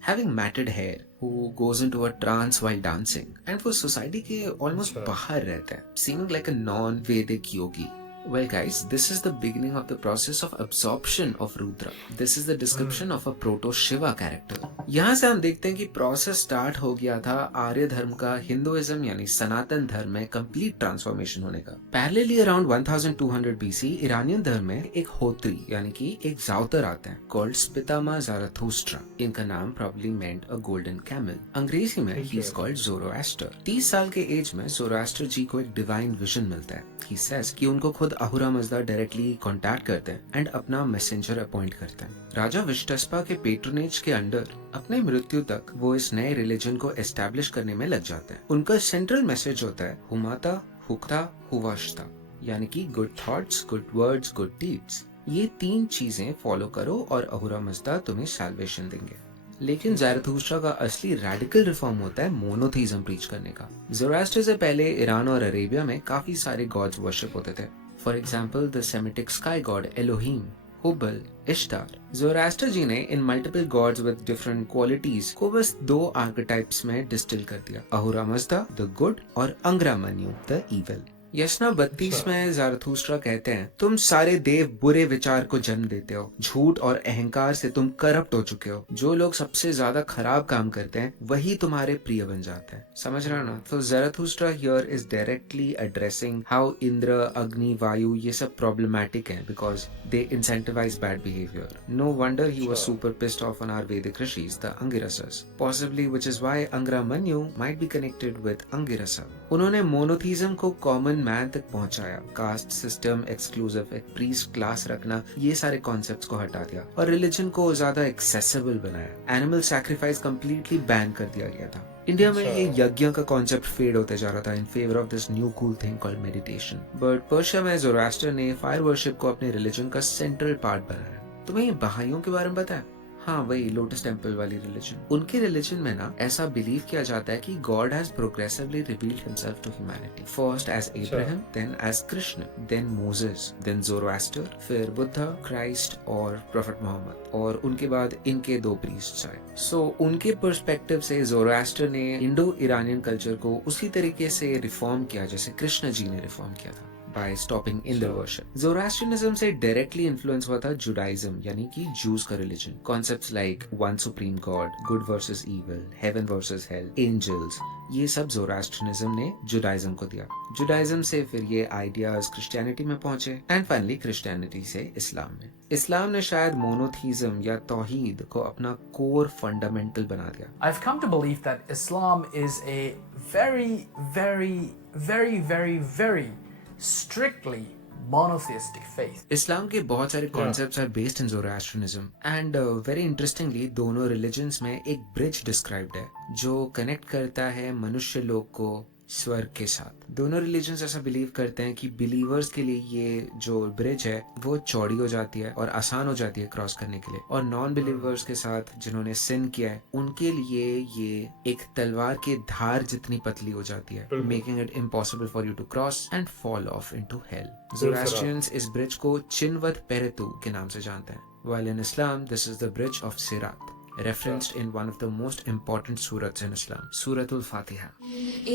having matted hair, who goes into a trance while dancing, and वो society के almost बाहर रहता है, seeming like a non-Vedic yogi. Well guys, this is the beginning of the process of absorption of Rudra. This is the description of a proto-Shiva character. यहाँ से हम देखते हैं कि प्रोसेस स्टार्ट हो गया था आर्य धर्म का हिंदुइज्म यानी सनातन धर्म में कंप्लीट ट्रांसफॉर्मेशन होने का. पैरेलली अराउंड 1200 BC इरानियन धर्म में एक होत्री यानी कि एक जाउतर आते हैं कॉल्ड स्पितामा ज़ाराथुस्ट्रा. इनका नाम प्रॉब्ली मेंट अ गोल्डन कैमल. अंग्रेजी में ही इज कॉल्ड ज़ोरोएस्टर. 30 साल के एज में ज़ोरोएस्टर जी को एक डिवाइन विजन मिलता है. He says कि उनको खुद अहुरा मज़दा डायरेक्टली कांटेक्ट करते हैं एंड अपना मैसेंजर अपॉइंट करते हैं. राजा विष्टस्पा के पेट्रोनेज के अंडर अपने मृत्यु तक वो इस नए रिलीजन को एस्टैब्लिश करने में लग जाते हैं. उनका सेंट्रल मैसेज होता है हुमाता हुक्ता हुवाश्ता, यानी कि good thoughts, good words, good deeds. ये 3 चीजें फॉलो करो और अहुरा मज़दा तुम्हें सैल्वेशन देंगे. लेकिन ज़ारथुस्ट्रा का असली रेडिकल रिफॉर्म होता है मोनोथीज्म प्रीच करने का. ज़ोरास्टर से पहले ईरान और अरेबिया में काफी सारे गॉड्स वर्शिप होते थे. For example the Semitic sky god Elohim, Hubal, Ishtar. Zoroaster ji ने इन multiple gods with different qualities को बस 2 आर्केटाइप्स में डिस्टिल कर दिया. अहुरा मज़दा द गुड और अंग्रामन्यु द इविल. यशना 32 में ज़ारथुस्ट्रा कहते हैं तुम सारे देव बुरे विचार को जन्म देते हो. झूठ और अहंकार से तुम करप्ट हो चुके हो. जो लोग सबसे ज्यादा खराब काम करते हैं वही तुम्हारे प्रिय बन जाते हैं. समझ रहे हो ना? तो Zarathustra here is directly addressing how Indra, Agni, Vayu ये सब प्रॉब्लमैटिक हैं because they incentivise bad behaviour. No wonder he was super pissed off on our Vedic rishis the Angirasas, possibly which is why Angra Mainyu might be connected with Angirasa. उन्होंने monotheism को common man तक पहुंचाया. Caste system, exclusive एक priest class रखना, ये सारे concepts को हटा दिया और रिलीजन को ज्यादा एक्सेसिबल बनाया. एनिमल सैक्रिफाइस कंप्लीटली बैन कर दिया गया था. इंडिया में ये यज्ञ का कॉन्सेप्ट फेड होते जा रहा था in favour of this new cool thing called meditation. But Persia में ज़ोरास्टर ने फायर वर्शिप को अपने रिलीजन का सेंट्रल पार्ट बनाया. तुम्हें ये बहाइयों के बारे में पता है? हाँ, वही लोटस टेम्पल वाली रिलीजन. उनके रिलीजन में ना ऐसा बिलीव किया जाता है कि God has progressively revealed himself to humanity. First as Abraham, then as Krishna, then Moses, then Zoroaster, फिर बुद्धा, क्राइस्ट और प्रोफेट मोहम्मद, और उनके बाद इनके 2 प्रीस्ट्स आए. सो उनके पर्सपेक्टिव से ज़ोरास्टर ने इंडो इरानियन कल्चर को उसी तरीके से रिफॉर्म किया जैसे कृष्ण जी ने रिफॉर्म किया था. by stopping Indra worship. Zoroastrianism से directly influence हुआ था Judaism यानी कि Jews का religion. Concepts like one supreme God, good versus evil, heaven versus hell, angels, ये सब Zoroastrianism ने Judaism को दिया. Judaism से फिर ये ideas Christianity में पहुंचे and finally Christianity से इस्लाम में. इस्लाम ने शायद मोनोथीज्म या तौहीद को अपना core fundamental बना दिया. I've come to believe that Islam is a very, very, very, very, very strictly monotheistic faith. इस्लाम के बहुत सारे concepts are based in Zoroastrianism and very interestingly दोनों रिलीजन्स में एक ब्रिज डिस्क्राइब्ड है जो कनेक्ट करता है मनुष्य लोक को स्वर्ग के साथ। दोनों रिलीजन्स ऐसा बिलीव करते हैं कि बिलीवर्स के लिए ये जो ब्रिज है वो चौड़ी हो जाती है और आसान हो जाती है क्रॉस करने के लिए, और नॉन बिलीवर्स के साथ जिन्होंने सिन किया है उनके लिए ये एक तलवार के धार जितनी पतली हो जाती है, making it impossible for you to cross and fall off into hell. Zoroastrians इस ब्रिज को चिनवत पेरेतु के नाम से जानते हैं, while in Islam this is the bridge of Sirat, referenced in one of the most important surahs in Islam, Suratul Fatiha.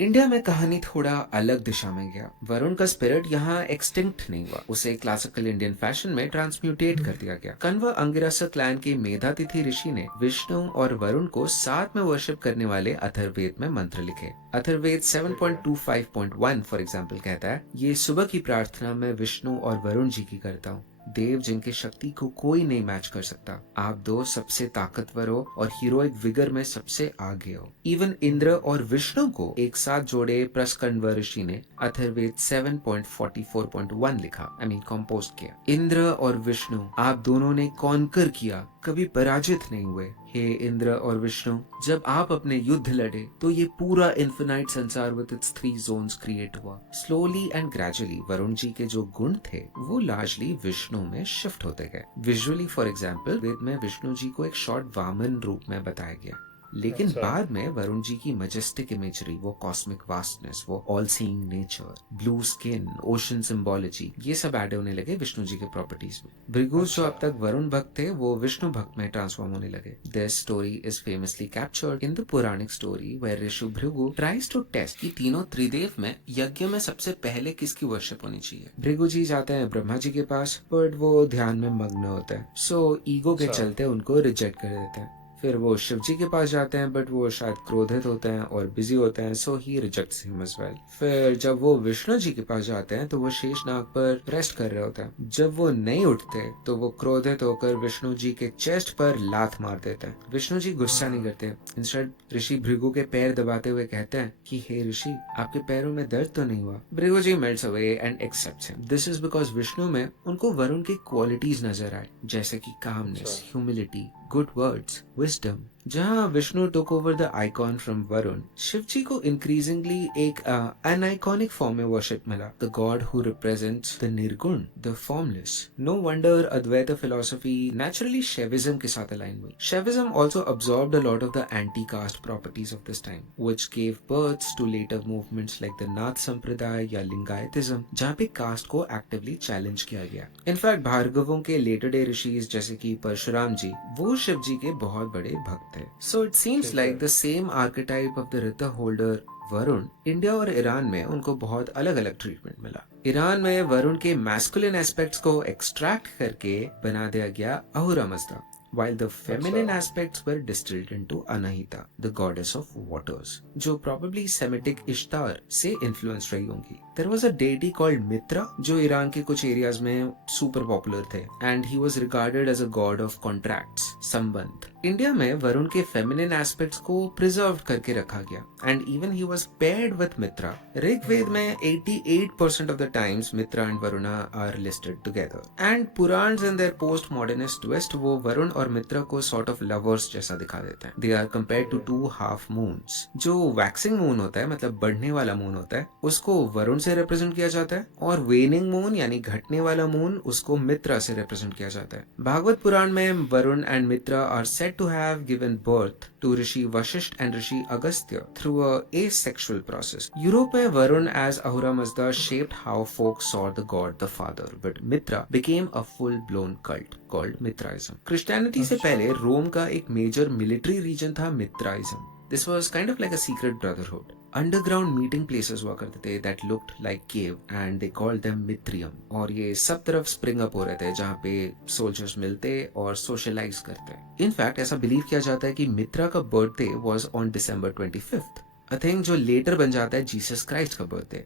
India में कहानी थोड़ा अलग दिशा में गया। वरुण का स्पिरिट यहाँ एक्सटिंक्ट नहीं हुआ, उसे क्लासिकल इंडियन फैशन में ट्रांसम्यूटेट कर दिया गया। कण्व अंगिरस क्लैन के मेधातिथि ऋषि ने विष्णु और वरुण को साथ में वर्शिप करने वाले अथर्ववेद में मंत्र लिखे। अथर्ववेद 7.25.1 फॉर एग्जाम्पल कहता है, ये सुबह की प्रार्थना मैं विष्णु और वरुण जी की करता हूँ, देव जिनके शक्ति को कोई नहीं मैच कर सकता। आप दो सबसे ताकतवर हो और हीरोइक विगर में सबसे आगे हो। इवन इंद्र और विष्णु को एक साथ जोड़े प्रस्कण्व ऋषि ने अथर्ववेद 7.44.1 लिखा, कंपोज किया। इंद्र और विष्णु आप दोनों ने कॉन्कर किया, कभी पराजित नहीं हुए। हे इंद्र और विष्णु, जब आप अपने युद्ध लड़े तो ये पूरा इन्फिनाइट संसार विद इट्स 3 जोन्स क्रिएट हुआ। Slowly and gradually Varun ji के जो गुण थे वो लार्जली विष्णु में शिफ्ट होते गए। विजुअली फॉर एग्जाम्पल वेद में विष्णु जी को एक शॉर्ट वामन रूप में बताया गया, लेकिन बाद में वरुण जी की मैजेस्टिक इमेजरी, वो कॉस्मिक वास्टनेस, वो all seeing nature, blue skin, ocean symbology, ये सब ऐड होने लगे विष्णु जी के प्रॉपर्टीज में। भृगु जो अब तक वरुण भक्त थे वो विष्णु भक्त में ट्रांसफॉर्म होने लगे। This story is famously captured in the Puranic story where rishi Bhrigu tries to test कि तीनों त्रिदेव में यज्ञ में सबसे पहले किसकी वर्शिप होनी चाहिए। भृगु जी जाते हैं ब्रह्मा जी के पास, बट वो ध्यान में मग्न होते हैं, सो ईगो के चलते उनको रिजेक्ट कर देते हैं। फिर वो शिव जी के पास जाते हैं, बट वो शायद क्रोधित होते हैं और बिजी होते हैं, सो ही रिजेक्ट्स हिम एज वेल। फिर जब वो विष्णु जी के पास जाते हैं तो वो शेषनाग पर रेस्ट कर रहे होते हैं। जब वो नहीं उठते तो वो क्रोधित होकर विष्णु जी के चेस्ट पर लात मार देते हैं। विष्णु जी गुस्सा नहीं करते, इंस्टेड ऋषि भृगु के पैर दबाते हुए कहते हैं कि हे ऋषि, आपके पैरों में दर्द तो नहीं हुआ। Bhrigu ji melts away and accepts him. This is because Vishnu में उनको वरुण की क्वालिटीज नजर आए, जैसे कि calmness, humility, good words, wisdom. जहाँ Vishnu took over the icon from Varuna, Shiva ji को इंक्रीजिंगली एक अनआइकॉनिक फॉर्म में वर्शिप मिला, the god who represents the nirguna, the formless. No wonder Advaita philosophy naturally Shaivism के साथ अलाइन हुई। Shaivism also absorbed a lot of the anti caste properties of this time, which gave birth to later movements like the Nath Sampradaya या लिंगायतिज्म, जहाँ पे cast को actively challenge किया गया। In fact भार्गवों के लेटर डे ऋषिज जैसे कि परशुराम जी, वो शिव जी के बहुत बड़े भक्त थे। So it seems like the same archetype of the Rita holder Varuna, India और ईरान में उनको बहुत अलग अलग ट्रीटमेंट मिला। ईरान में वरुण के मैस्कुलिन एस्पेक्ट्स को एक्सट्रैक्ट करके बना दिया गया अहुरा Mazda, while the feminine aspects were distilled into Anahita, the goddess of waters, जो probably Semitic Ishtar से influenced रही होंगी। There was a deity called Mitra, जो ईरान के कुछ एरियाज में super popular थे, and he was regarded as a god of contracts, संबंध। इंडिया में वरुण के feminine aspects को preserved करके रखा गया, and even he was paired with Mitra. Rigveda में 88% of the times Mitra and Varuna are listed together, and Purans in their post-modernist twist वो वरुण और मित्र को sort of lovers जैसा दिखा देते हैं। They are compared to 2 half moons. जो waxing moon होता है, मतलब बढ़ने वाला मून होता है, उसको वरुण से रिप्रेजेंट किया जाता है, और वेनिंग मून यानी घटने वाला मून उसको मित्र से रिप्रेजेंट किया जाता है। भागवत पुराण में Varuna and Mitra are said to have given birth to Rishi Vashisht and Rishi Agastya through a asexual process. Europe में Varun as Ahura Mazda shaped how folk saw the god the father, but Mitra became a full-blown cult called Mithraism. Christianity से पहले रोम का एक major military reason था Mithraism. This was kind of like a secret brotherhood. Underground meeting places हुआ करते थे that looked like cave and they called them Mithraeum, और ये सब तरफ स्प्रिंग अप हो रहे थे जहाँ पे सोल्जर्स मिलते और सोशलाइज करते। इनफैक्ट ऐसा बिलीव किया जाता है कि मित्रा का birthday was on December 25th, a thing जो लेटर बन जाता है जीसस क्राइस्ट का बर्थडे।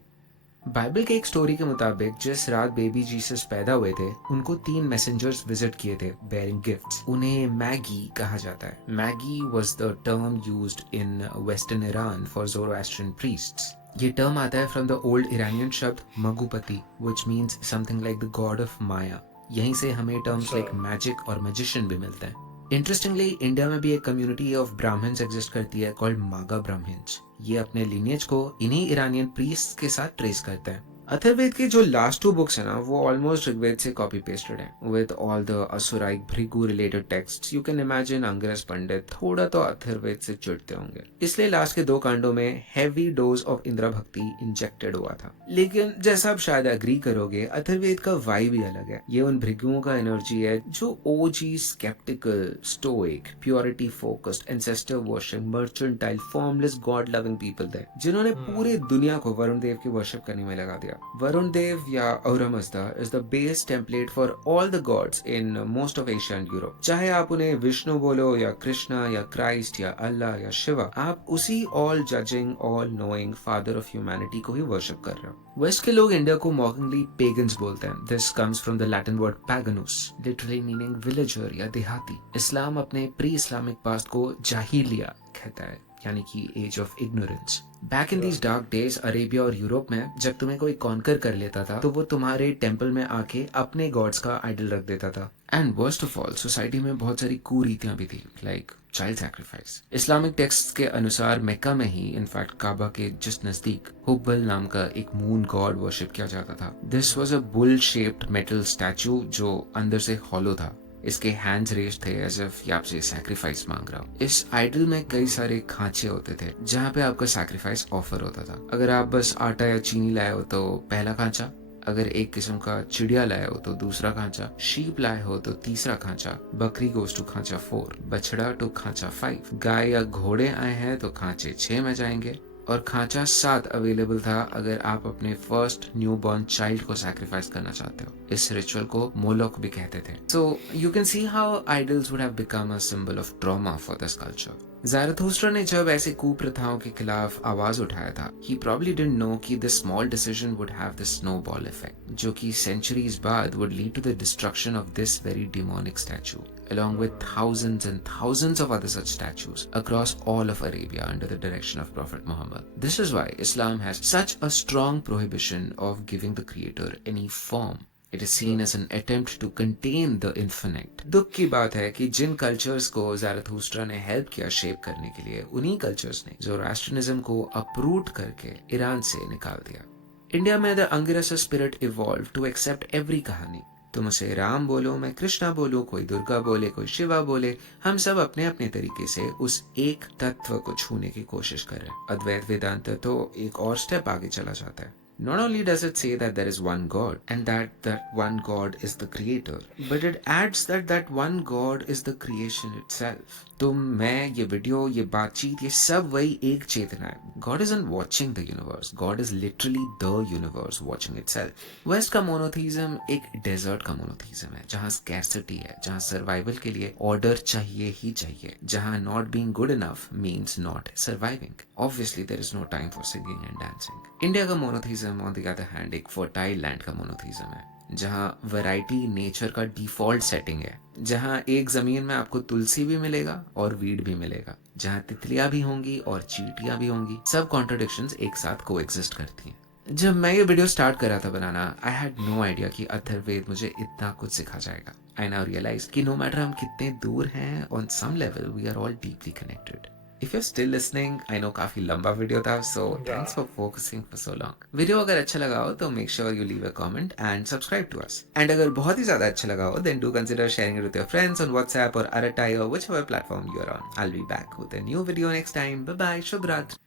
बाइबल के एक स्टोरी के मुताबिक जिस रात बेबी जीसस पैदा हुए थे उनको 3 मैसेंजर्स विजिट किए थे बेयरिंग गिफ्ट्स। उन्हें मैगी कहा जाता है। Magi was the term used in western Iran for Zoroastrian priests. ये टर्म आता है फ्रॉम द ओल्ड ईरानियन शब्द magupati which means something like the god of maya. यहीं से हमें टर्म्स लाइक मैजिक और मैजिशियन भी मिलते हैं। इंटरेस्टिंगली इंडिया में भी एक कम्युनिटी ऑफ ब्राह्मण्स एग्जिस्ट करती है कॉल्ड मागा ब्राह्मण्स। ये अपने लिनियज को इन्हीं ईरानियन प्रीस्ट के साथ ट्रेस करते हैं। अथर्ववेद के जो लास्ट 2 बुक्स है ना वो ऑलमोस्ट ऋग्वेद से कॉपी पेस्टेड है with all the asuraic Bhrigu related texts. You can imagine Angiras pandit थोड़ा तो अथर्ववेद से चिढ़ते होंगे, इसलिए लास्ट के 2 कांडों में हैवी डोज ऑफ इंद्र भक्ति इंजेक्टेड हुआ था। लेकिन जैसा आप शायद एग्री करोगे अथर्ववेद का वाइब ही अलग है। ये उन भृगुओं का एनर्जी है जो OG sceptical stoic purity focused ancestor worship mercantile formless god loving people थे जिन्होंने पूरी दुनिया को वरुण देव की वर्शिप करने में लगा दिया। वरुण देव या Ahura Mazda is the base template for all the gods in most of Asia and Europe। चाहे आप उन्हें विष्णु बोलो या कृष्णा या क्राइस्ट या अल्लाह या शिवा, आप उसी all judging all knowing father of humanity को ही वर्शिप कर रहे हो। वेस्ट के लोग इंडिया को मॉकिंगली पेगन्स बोलते हैं। This comes from the Latin word paganus literally meaning villager या देहाती। इस्लाम अपने प्री इस्लामिक पास्ट को जाहिलिया कहता है यानी कि age of ignorance. Back in these dark days Arabia और यूरोप में जब तुम्हें कोई कॉन्कर कर लेता था तो वो तुम्हारे टेम्पल में आके अपने गॉड्स का आइडल रख देता था। And worst of all society में बहुत सारी कुरीतियां भी थी like child sacrifice. Islamic text के अनुसार मक्का में ही इनफैक्ट काबा के जस्ट नजदीक हुब्बल नाम का एक मून गॉड वर्शिप किया जाता था। This was a bull shaped metal statue जो अंदर से हॉलो था। इसके हैंड्स रेस्ड थे एज इफ ये आपसे सैक्रिफाइस मांग रहा हो। इस आइडल में कई सारे खांचे होते थे जहाँ पे आपका सैक्रिफाइस ऑफर होता था। अगर आप बस आटा या चीनी लाए हो तो पहला खांचा, अगर एक किस्म का चिड़िया लाए हो तो दूसरा खांचा, शीप लाए हो तो तीसरा खांचा, बकरी गोस टू खांचा 4, बछड़ा टू खांचा 5, गाय या घोड़े आए हैं तो खांचे 6 में जाएंगे, और खांचा 7 अवेलेबल था अगर आप अपने फर्स्ट न्यू बॉर्न चाइल्ड को सैक्रिफाइस करना चाहते हो। इस रिचुअल को मोलोक भी कहते थे। So you can see how idols would have become a symbol of trauma for this culture. Zarathustra ने जब ऐसे कुप्रथाओं के खिलाफ आवाज उठाया था, he probably didn't know कि this small decision would have this snowball effect, जो कि centuries बाद would lead to the destruction of this very demonic statue, along with thousands and thousands of other such statues across all of Arabia under the direction of Prophet Muhammad. This is why Islam has such a strong prohibition of giving the creator any form. It is seen as an attempt to contain the infinite. दुख की बात है कि जिन cultures को ज़ैरथुस्ट्रा ने help किया shape करने के लिए, उन्हीं कल्चर्स ने ज़ोरास्ट्रियनिज्म को अपरूट करके ईरान से निकाल दिया। इंडिया में the Angiras spirit evolve to accept every कहानी। तुम उसे राम बोलो, मैं कृष्णा बोलूं, कोई दुर्गा बोले, कोई शिवा बोले, हम सब अपने अपने तरीके से उस एक तत्व को छूने की कोशिश कर रहे हैं। अद्वैत वेदांत तो एक और स्टेप आगे चला जाता है। Not only does it say that there is one God and that one God is the creator, but it adds that that one God is the creation itself. तुम, मैं, ये वीडियो, ये बातचीत, ये सब वही एक चेतना है। God isn't watching the universe. God is literally the universe watching itself. West का मोनोथीज्म एक डेजर्ट का मोनोथीज्म है जहाँ स्कैर्सिटी है, जहाँ सर्वाइवल के लिए ऑर्डर चाहिए ही चाहिए, जहाँ not being good enough means not surviving. Obviously there is no time for singing and dancing. India का monotheism on the other hand एक फर्टाइल लैंड का मोनोथीज्म है जहाँ वैरायटी नेचर का डिफॉल्ट सेटिंग है, जहाँ एक जमीन में आपको तुलसी भी मिलेगा और वीड भी मिलेगा, जहाँ तितलियां भी होंगी और चींटियां भी होंगी। सब कॉन्ट्रडिक्शंस एक साथ कोएग्जिस्ट करती हैं। जब मैं ये वीडियो स्टार्ट कर रहा था बनाना, आई हैड नो आइडिया कि अथर्ववेद मुझे इतना कुछ सिखा जाएगा। आई नाउ रियलाइज कि नो मैटर हम कितने दूर हैं, on some level we are all deeply connected. If you're still listening, I know काफी लंबा वीडियो था, so thanks for focusing for so long. Video अगर अच्छा लगा हो तो make sure you leave a comment and subscribe to us. And अगर बहुत ही ज़्यादा अच्छा लगा हो, then do consider sharing it with your friends on WhatsApp or Aratai or whichever platform you're on. I'll be back with a new video next time. Bye bye. Shubh Ratri.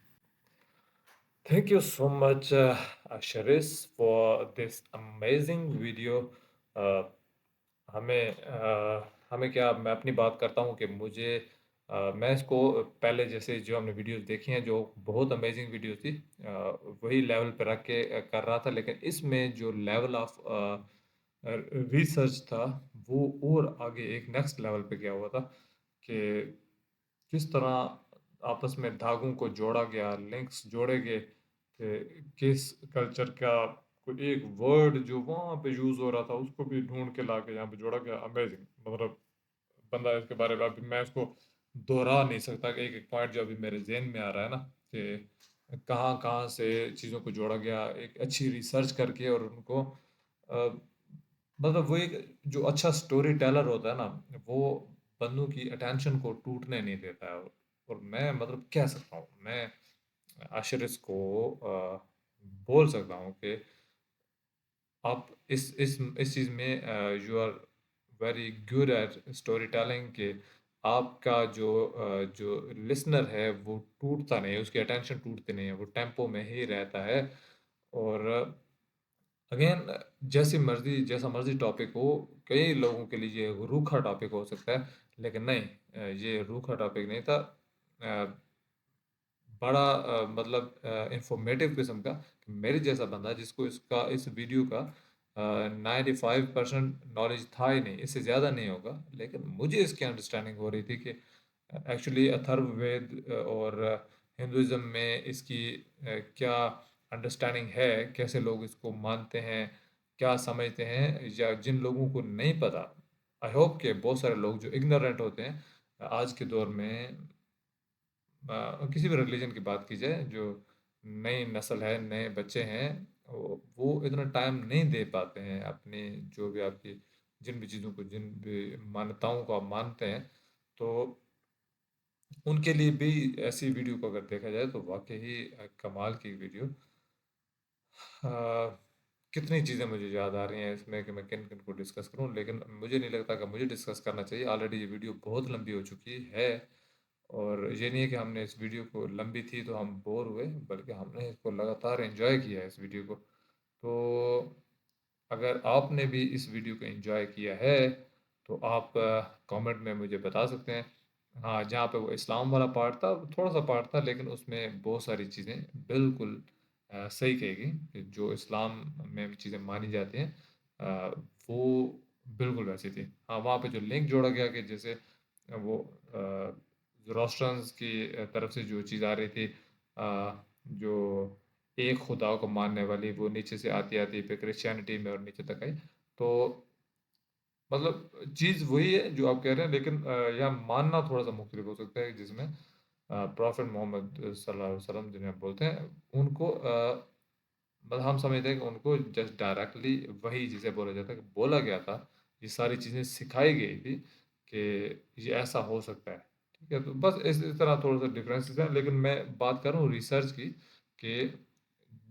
Thank you so much, Sharis, for this amazing video. हमें क्या, मैं अपनी बात करता हूँ कि मुझे मैं इसको पहले जैसे जो हमने वीडियोज़ देखी हैं, जो बहुत अमेज़िंग वीडियो थी, वही लेवल पे रख के कर रहा था। लेकिन इसमें जो लेवल ऑफ रिसर्च था, वो और आगे एक नेक्स्ट लेवल पे गया हुआ था कि किस तरह आपस में धागों को जोड़ा गया, लिंक्स जोड़े गए कि किस कल्चर का कोई एक वर्ड जो वहाँ पे यूज़ हो रहा था, उसको भी ढूँढ के ला के यहाँ पे जोड़ा गया। अमेज़िंग, मतलब बंदा इसके बारे में अभी मैं इसको दोहरा नहीं सकता कि एक-एक पॉइंट जो अभी मेरे ज़हन में आ रहा है ना, कि कहाँ-कहाँ से चीज़ों को जोड़ा गया, एक अच्छी रिसर्च करके, और उनको मतलब वो एक जो अच्छा स्टोरी टेलर होता है ना, वो बंदों की अटेंशन को टूटने नहीं देता है। और मैं मतलब कह सकता हूँ, मैं आशिर को बोल सकता हूँ कि आप इस चीज़ में you are very good at storytelling, कि आपका जो लिसनर है वो टूटता नहीं है, उसकी अटेंशन टूटती नहीं है, वो टेम्पो में ही रहता है। और अगेन, जैसा मर्जी टॉपिक हो, कई लोगों के लिए ये रूखा टॉपिक हो सकता है, लेकिन नहीं, ये रूखा टॉपिक नहीं था। बड़ा मतलब इंफॉर्मेटिव किस्म का, मेरे जैसा बंदा जिसको इस वीडियो का 95% नॉलेज था ही नहीं, इससे ज़्यादा नहीं होगा, लेकिन मुझे इसकी अंडरस्टैंडिंग हो रही थी कि एक्चुअली अथर्ववेद और हिंदुज़म में इसकी क्या अंडरस्टैंडिंग है, कैसे लोग इसको मानते हैं, क्या समझते हैं, या जिन लोगों को नहीं पता। आई होप कि बहुत सारे लोग जो इग्नोरेंट होते हैं आज के दौर में, किसी भी रिलीजन की बात की जाए, जो नई नस्ल है, नए बच्चे हैं, वो इतना टाइम नहीं दे पाते हैं अपनी जो भी आपकी जिन भी चीज़ों को, जिन भी मान्यताओं को आप मानते हैं, तो उनके लिए भी ऐसी वीडियो को अगर देखा जाए तो वाकई ही कमाल की वीडियो। कितनी चीज़ें मुझे याद आ रही हैं इसमें कि मैं किन किन को डिस्कस करूं, लेकिन मुझे नहीं लगता कि मुझे डिस्कस करना चाहिए। ऑलरेडी ये वीडियो बहुत लंबी हो चुकी है, और ये नहीं है कि हमने इस वीडियो को लंबी थी तो हम बोर हुए, बल्कि हमने इसको लगातार एंजॉय किया है इस वीडियो को। तो अगर आपने भी इस वीडियो को एंजॉय किया है तो आप कमेंट में मुझे बता सकते हैं। हाँ, जहाँ पे वो इस्लाम वाला पार्ट था, थोड़ा सा पार्ट था, लेकिन उसमें बहुत सारी चीज़ें बिल्कुल सही कहेगी कि जो इस्लाम में चीज़ें मानी जाती हैं, वो बिल्कुल वैसी थी। हाँ, वहाँ पे जो लिंक जोड़ा गया कि जैसे वो ज़ोरास्ट्रियंस की तरफ से जो चीज़ आ रही थी, जो एक खुदा को मानने वाली, वो नीचे से आती-आती फिर क्रिश्चियनिटी में और नीचे तक आई। तो मतलब चीज़ वही है जो आप कह रहे हैं, लेकिन यहाँ मानना थोड़ा-सा मुख्तलिफ हो सकता है, जिसमें प्रॉफ़ेट मोहम्मद सल्लल्लाहु अलैहि वसल्लम जिन्हें आप बोलते हैं, उनको मतलब हम समझते हैं कि उनको जस्ट डायरेक्टली वही चीज़ें बोला जाता है कि बोला गया था, ये सारी चीज़ें सिखाई गई थी कि ये ऐसा हो सकता है। ठीक है? तो बस इस तरह थोड़ा-सा डिफरेंसेस हैं, लेकिन मैं बात कर रहा हूँ रिसर्च की, कि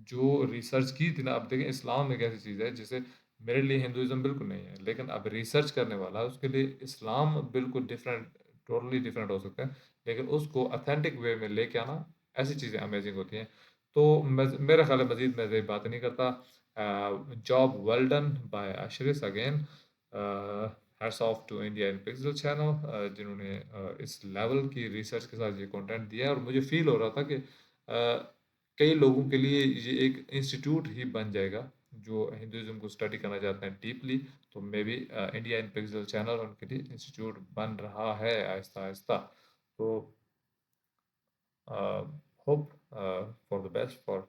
जो रिसर्च की थी ना, अब देखें इस्लाम एक ऐसी चीज़ है जिसे मेरे लिए हिंदुइज़्म बिल्कुल नहीं है, लेकिन अब रिसर्च करने वाला उसके लिए इस्लाम बिल्कुल डिफरेंट, टोटली डिफरेंट हो सकता है, लेकिन उसको ऑथेंटिक वे में लेके आना, ऐसी चीज़ें अमेजिंग होती हैं। तो मेरा ख्याल है मज़ीद मैं ज़्यादा बात नहीं करता। Job well done by Ashris again. Hats off to India in pixel channel, जिन्होंने इस लेवल की रिसर्च के साथ ये कंटेंट दिया है, और मुझे फ़ील हो रहा था कि कई लोगों के लिए ये एक इंस्टीट्यूट ही बन जाएगा जो हिंदुइज़्म को स्टडी करना चाहते हैं डीपली। तो may be India in pixel channel उनके लिए इंस्टीट्यूट बन रहा है आहिस्ता-आहिस्ता। तो hope for the best for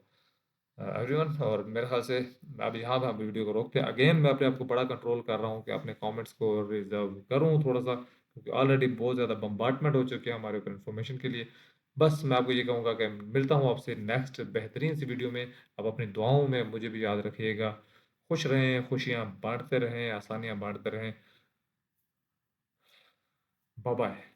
everyone. और मेरे ख्याल से अब यहाँ पे हम वीडियो को रोकते हैं। अगेन मैं अपने आप को बड़ा कंट्रोल कर रहा हूँ कि अपने कमेंट्स को रिजर्व करूँ थोड़ा सा, क्योंकि ऑलरेडी बहुत ज़्यादा बम्बार्टमेंट हो चुकी है हमारे ऊपर इन्फॉर्मेशन के लिए। बस मैं आपको ये कहूँगा कि मिलता हूँ आपसे नेक्स्ट बेहतरीन सी वीडियो में। आप अपनी दुआओं में मुझे भी याद रखिएगा। खुश रहें, खुशियाँ बांटते रहें, आसानियाँ बांटते रहें। Bye bye.